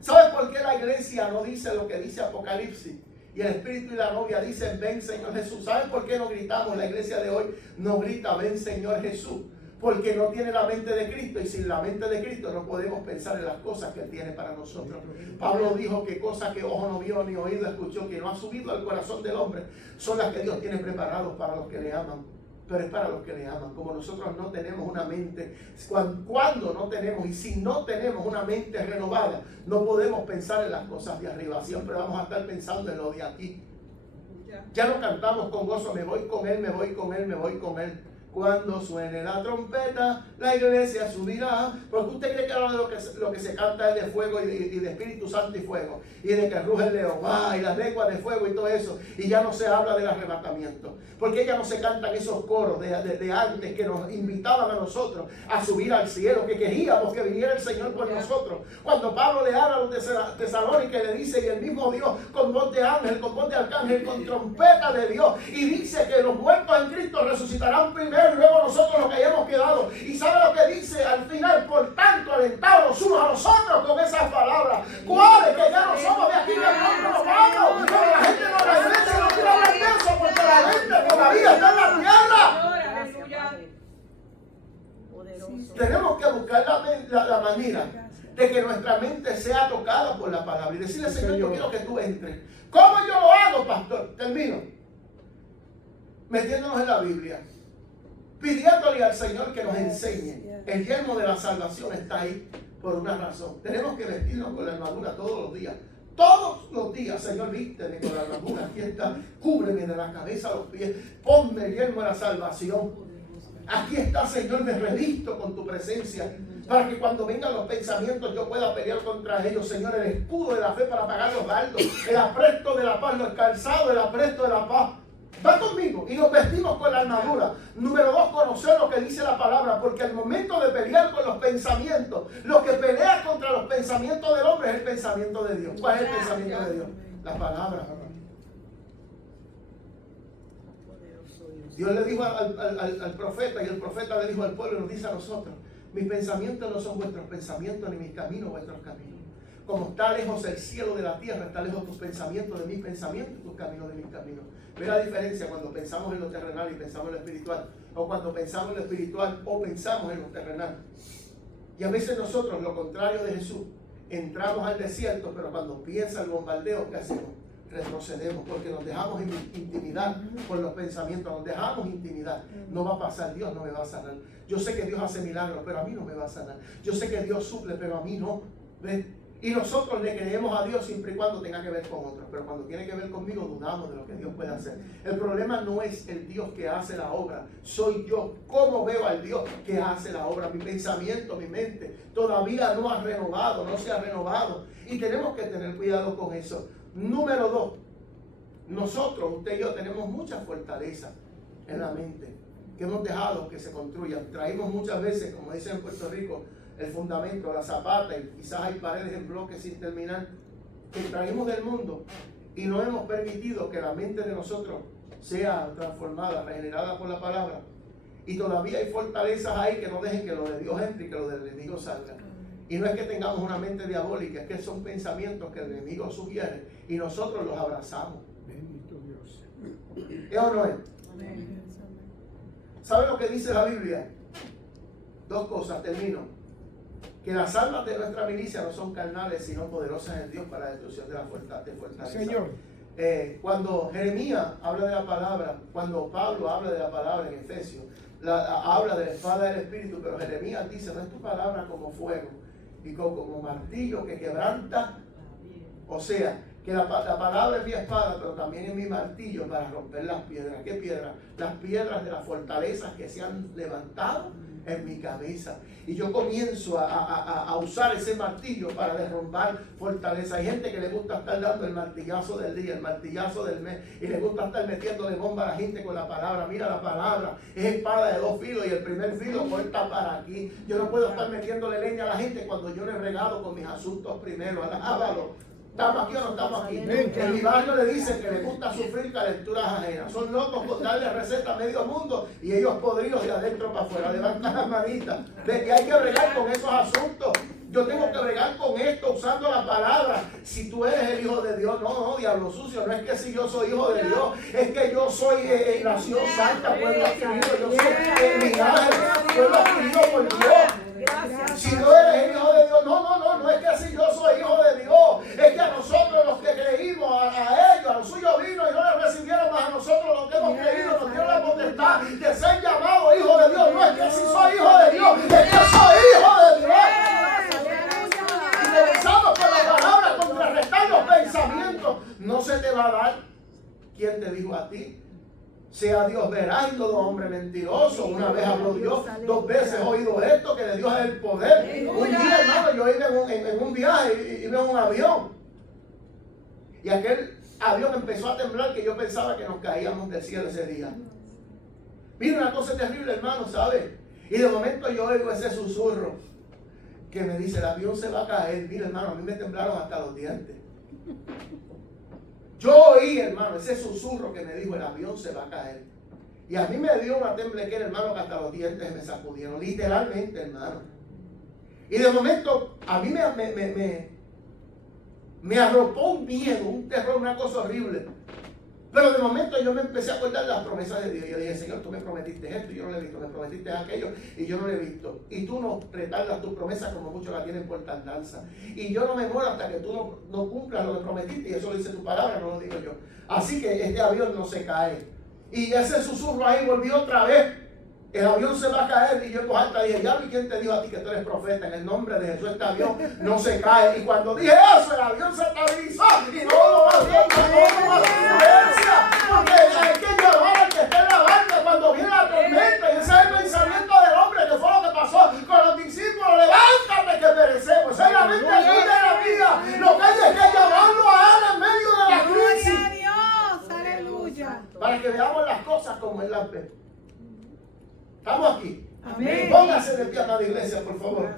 ¿Sabe por qué la iglesia no dice lo que dice Apocalipsis? Y el Espíritu y la novia dicen, ven Señor Jesús. ¿Sabe por qué no gritamos? La iglesia de hoy no grita, ven Señor Jesús. Porque no tiene la mente de Cristo, y sin la mente de Cristo no podemos pensar en las cosas que Él tiene para nosotros. Pablo dijo que cosas que ojo no vio ni oído escuchó, que no ha subido al corazón del hombre, son las que Dios tiene preparados para los que le aman. Pero es para los que le aman. Como nosotros no tenemos una mente, cuando no tenemos, y si no tenemos una mente renovada, no podemos pensar en las cosas de arriba. Siempre vamos a estar pensando en lo de aquí. Ya no cantamos con gozo, me voy con Él, me voy con Él, me voy con Él. Cuando suene la trompeta, la iglesia subirá. Porque usted cree que ahora lo que se canta es de fuego y de Espíritu Santo y fuego. Y de que ruge el león, y las lenguas de fuego y todo eso. Y ya no se habla del arrebatamiento. Porque ya no se cantan esos coros de antes que nos invitaban a nosotros a subir al cielo. Que queríamos que viniera el Señor por nosotros. Cuando Pablo le habla a los tesalónicos y le dice, y el mismo Dios con voz de ángel, con voz de arcángel, con trompeta de Dios. Y dice que los muertos en Cristo resucitarán primero. Y luego nosotros los que hayamos quedado. Y sabe lo que dice al final: por tanto, alentados los unos a los otros con esas palabras. ¿Cuáles? Que ya no somos de aquí del mundo, nos vamos. Pero la gente no regresa y no quiere hablar de eso, porque la gente todavía está en la tierra. Tenemos que buscar la manera de que nuestra mente sea tocada por la palabra y decirle: Señor, yo quiero que tú entres. ¿Cómo yo lo hago, pastor? Termino metiéndonos en la Biblia, pidiéndole al Señor que nos enseñe. El yelmo de la salvación está ahí por una razón. Tenemos que vestirnos con la armadura todos los días. Todos los días, Señor, vísteme con la armadura. Aquí está, cúbreme de la cabeza a los pies. Ponme el yelmo de la salvación. Aquí está, Señor, me revisto con tu presencia, para que cuando vengan los pensamientos yo pueda pelear contra ellos. Señor, el escudo de la fe para apagar los dardos, el apresto de la paz, el calzado, el apresto de la paz. Va conmigo y nos vestimos con la armadura. Número 2, conocer lo que dice la palabra, porque al momento de pelear con los pensamientos, lo que pelea contra los pensamientos del hombre es el pensamiento de Dios. ¿Cuál es el pensamiento de Dios? La palabra. Dios le dijo al profeta, y el profeta le dijo al pueblo y nos dice a nosotros: mis pensamientos no son vuestros pensamientos, ni mis caminos vuestros caminos. Como está lejos el cielo de la tierra, está lejos tus pensamientos de mis pensamientos y tus caminos de mis caminos. ¿Ve la diferencia cuando pensamos en lo terrenal y pensamos en lo espiritual? O cuando pensamos en lo espiritual o pensamos en lo terrenal. Y a veces nosotros, lo contrario de Jesús, entramos al desierto, pero cuando piensa el bombardeo, ¿qué hacemos? Retrocedemos, porque nos dejamos intimidar por los pensamientos, nos dejamos intimidar. No va a pasar, Dios no me va a sanar. Yo sé que Dios hace milagros, pero a mí no me va a sanar. Yo sé que Dios suple, pero a mí no. ¿Ven? Y nosotros le creemos a Dios siempre y cuando tenga que ver con otros, pero cuando tiene que ver conmigo dudamos de lo que Dios puede hacer. El problema no es el Dios que hace la obra, soy yo. ¿Cómo veo al Dios que hace la obra? Mi pensamiento, mi mente todavía no ha renovado, no se ha renovado, y tenemos que tener cuidado con eso. Número 2, nosotros, usted y yo, tenemos mucha fortaleza en la mente que hemos dejado que se construyan. Traímos muchas veces, como dicen en Puerto Rico, el fundamento, la zapata, y quizás hay paredes en bloques sin terminar, que traímos del mundo y no hemos permitido que la mente de nosotros sea transformada, regenerada por la palabra. Y todavía hay fortalezas ahí que no dejen que lo de Dios entre y que lo del enemigo salga. Y no es que tengamos una mente diabólica, es que son pensamientos que el enemigo sugiere y nosotros los abrazamos. Bendito Dios. ¿Es o no es? ¿Sabe lo que dice la Biblia? 2 cosas, termino. Que las armas de nuestra milicia no son carnales, sino poderosas en Dios para la destrucción de la fortaleza. Señor. Cuando Jeremías habla de la palabra, cuando Pablo habla de la palabra en Efesios, habla de la espada del Espíritu, pero Jeremías dice: no es tu palabra como fuego y como martillo que quebranta. O sea, que la palabra es mi espada, pero también es mi martillo para romper las piedras. ¿Qué piedras? Las piedras de las fortalezas que se han levantado en mi cabeza. Y yo comienzo a usar ese martillo para derrumbar fortaleza. Hay gente que le gusta estar dando el martillazo del día, el martillazo del mes, y le gusta estar metiéndole bomba a la gente con la palabra. Mira, la palabra es espada de 2 filos y el primer filo corta para aquí. Yo no puedo estar metiéndole leña a la gente cuando yo le he regado con mis asuntos primero. Alábalo. ¿Estamos aquí o no estamos aquí? En mi barrio le dicen que les gusta sufrir calenturas ajenas. Son locos por darle receta a medio mundo y ellos podridos de adentro para afuera. Levantan las manitas. ¿Ves? Que hay que bregar con esos asuntos. Yo tengo que bregar con esto usando la palabra. Si tú eres el hijo de Dios, no, diablo sucio. No es que si yo soy hijo de Dios, es que yo soy nación santa, pueblo adquirido. Yo soy linaje, pueblo adquirido por Dios. Si no eres el hijo de Dios, no es que si yo soy hijo de Dios, es que a nosotros los que creímos, a ellos, a los suyos vino y no les recibieron, más a nosotros los que hemos creído nos dio la potestad de ser llamados hijos de Dios. No es que si soy hijo de Dios, es que soy hijo de Dios. Y comenzamos con la palabra, contrarrestar los pensamientos. No se te va a dar. ¿Quién te dijo a ti? sea Dios veraz y todo hombre mentiroso. Una vez habló Dios, 2 veces he oído esto, que de Dios es el poder. Un día, hermano, yo iba en un viaje, iba en un avión. Y aquel avión empezó a temblar que yo pensaba que nos caíamos del cielo ese día. Mira, una cosa terrible, hermano, ¿sabes? Y de momento yo oigo ese susurro que me dice, el avión se va a caer. Mira, hermano, a mí me temblaron hasta los dientes. Yo oí, hermano, ese susurro que me dijo, el avión se va a caer. Y a mí me dio una temblequera, hermano, que hasta los dientes me sacudieron, literalmente, hermano. Y de momento, a mí me arropó un miedo, un terror, una cosa horrible. Pero de momento yo me empecé a acordar de las promesas de Dios. Yo dije, Señor, tú me prometiste esto y yo no lo he visto. Me prometiste aquello y yo no lo he visto. Y tú no retardas tus promesas como muchos la tienen por tardanza. Y yo no me muero hasta que tú no cumplas lo que prometiste. Y eso lo dice tu palabra, no lo digo yo. Así que este avión no se cae. Y ese susurro ahí volvió otra vez. El avión se va a caer. Y yo en voz alta dije, ya, ¿y quién te dijo a ti que tú eres profeta? En el nombre de Jesús este avión no se cae. Y cuando dije eso, el avión se estabilizó. Y no lo va haciendo, no lo va haciendo. Porque hay que llevar al que esté en la barca cuando viene la tormenta. Y ese es el pensamiento del hombre, que fue lo que pasó con los discípulos. Levántate que perecemos. Esa es la mente de la vida. Lo que hay es que llamarlo a él en medio de la crisis. Gloria a Dios, aleluya. Para que veamos las cosas como él las ve. ¿Estamos aquí? Amén. Póngase de pie, amada iglesia, por favor.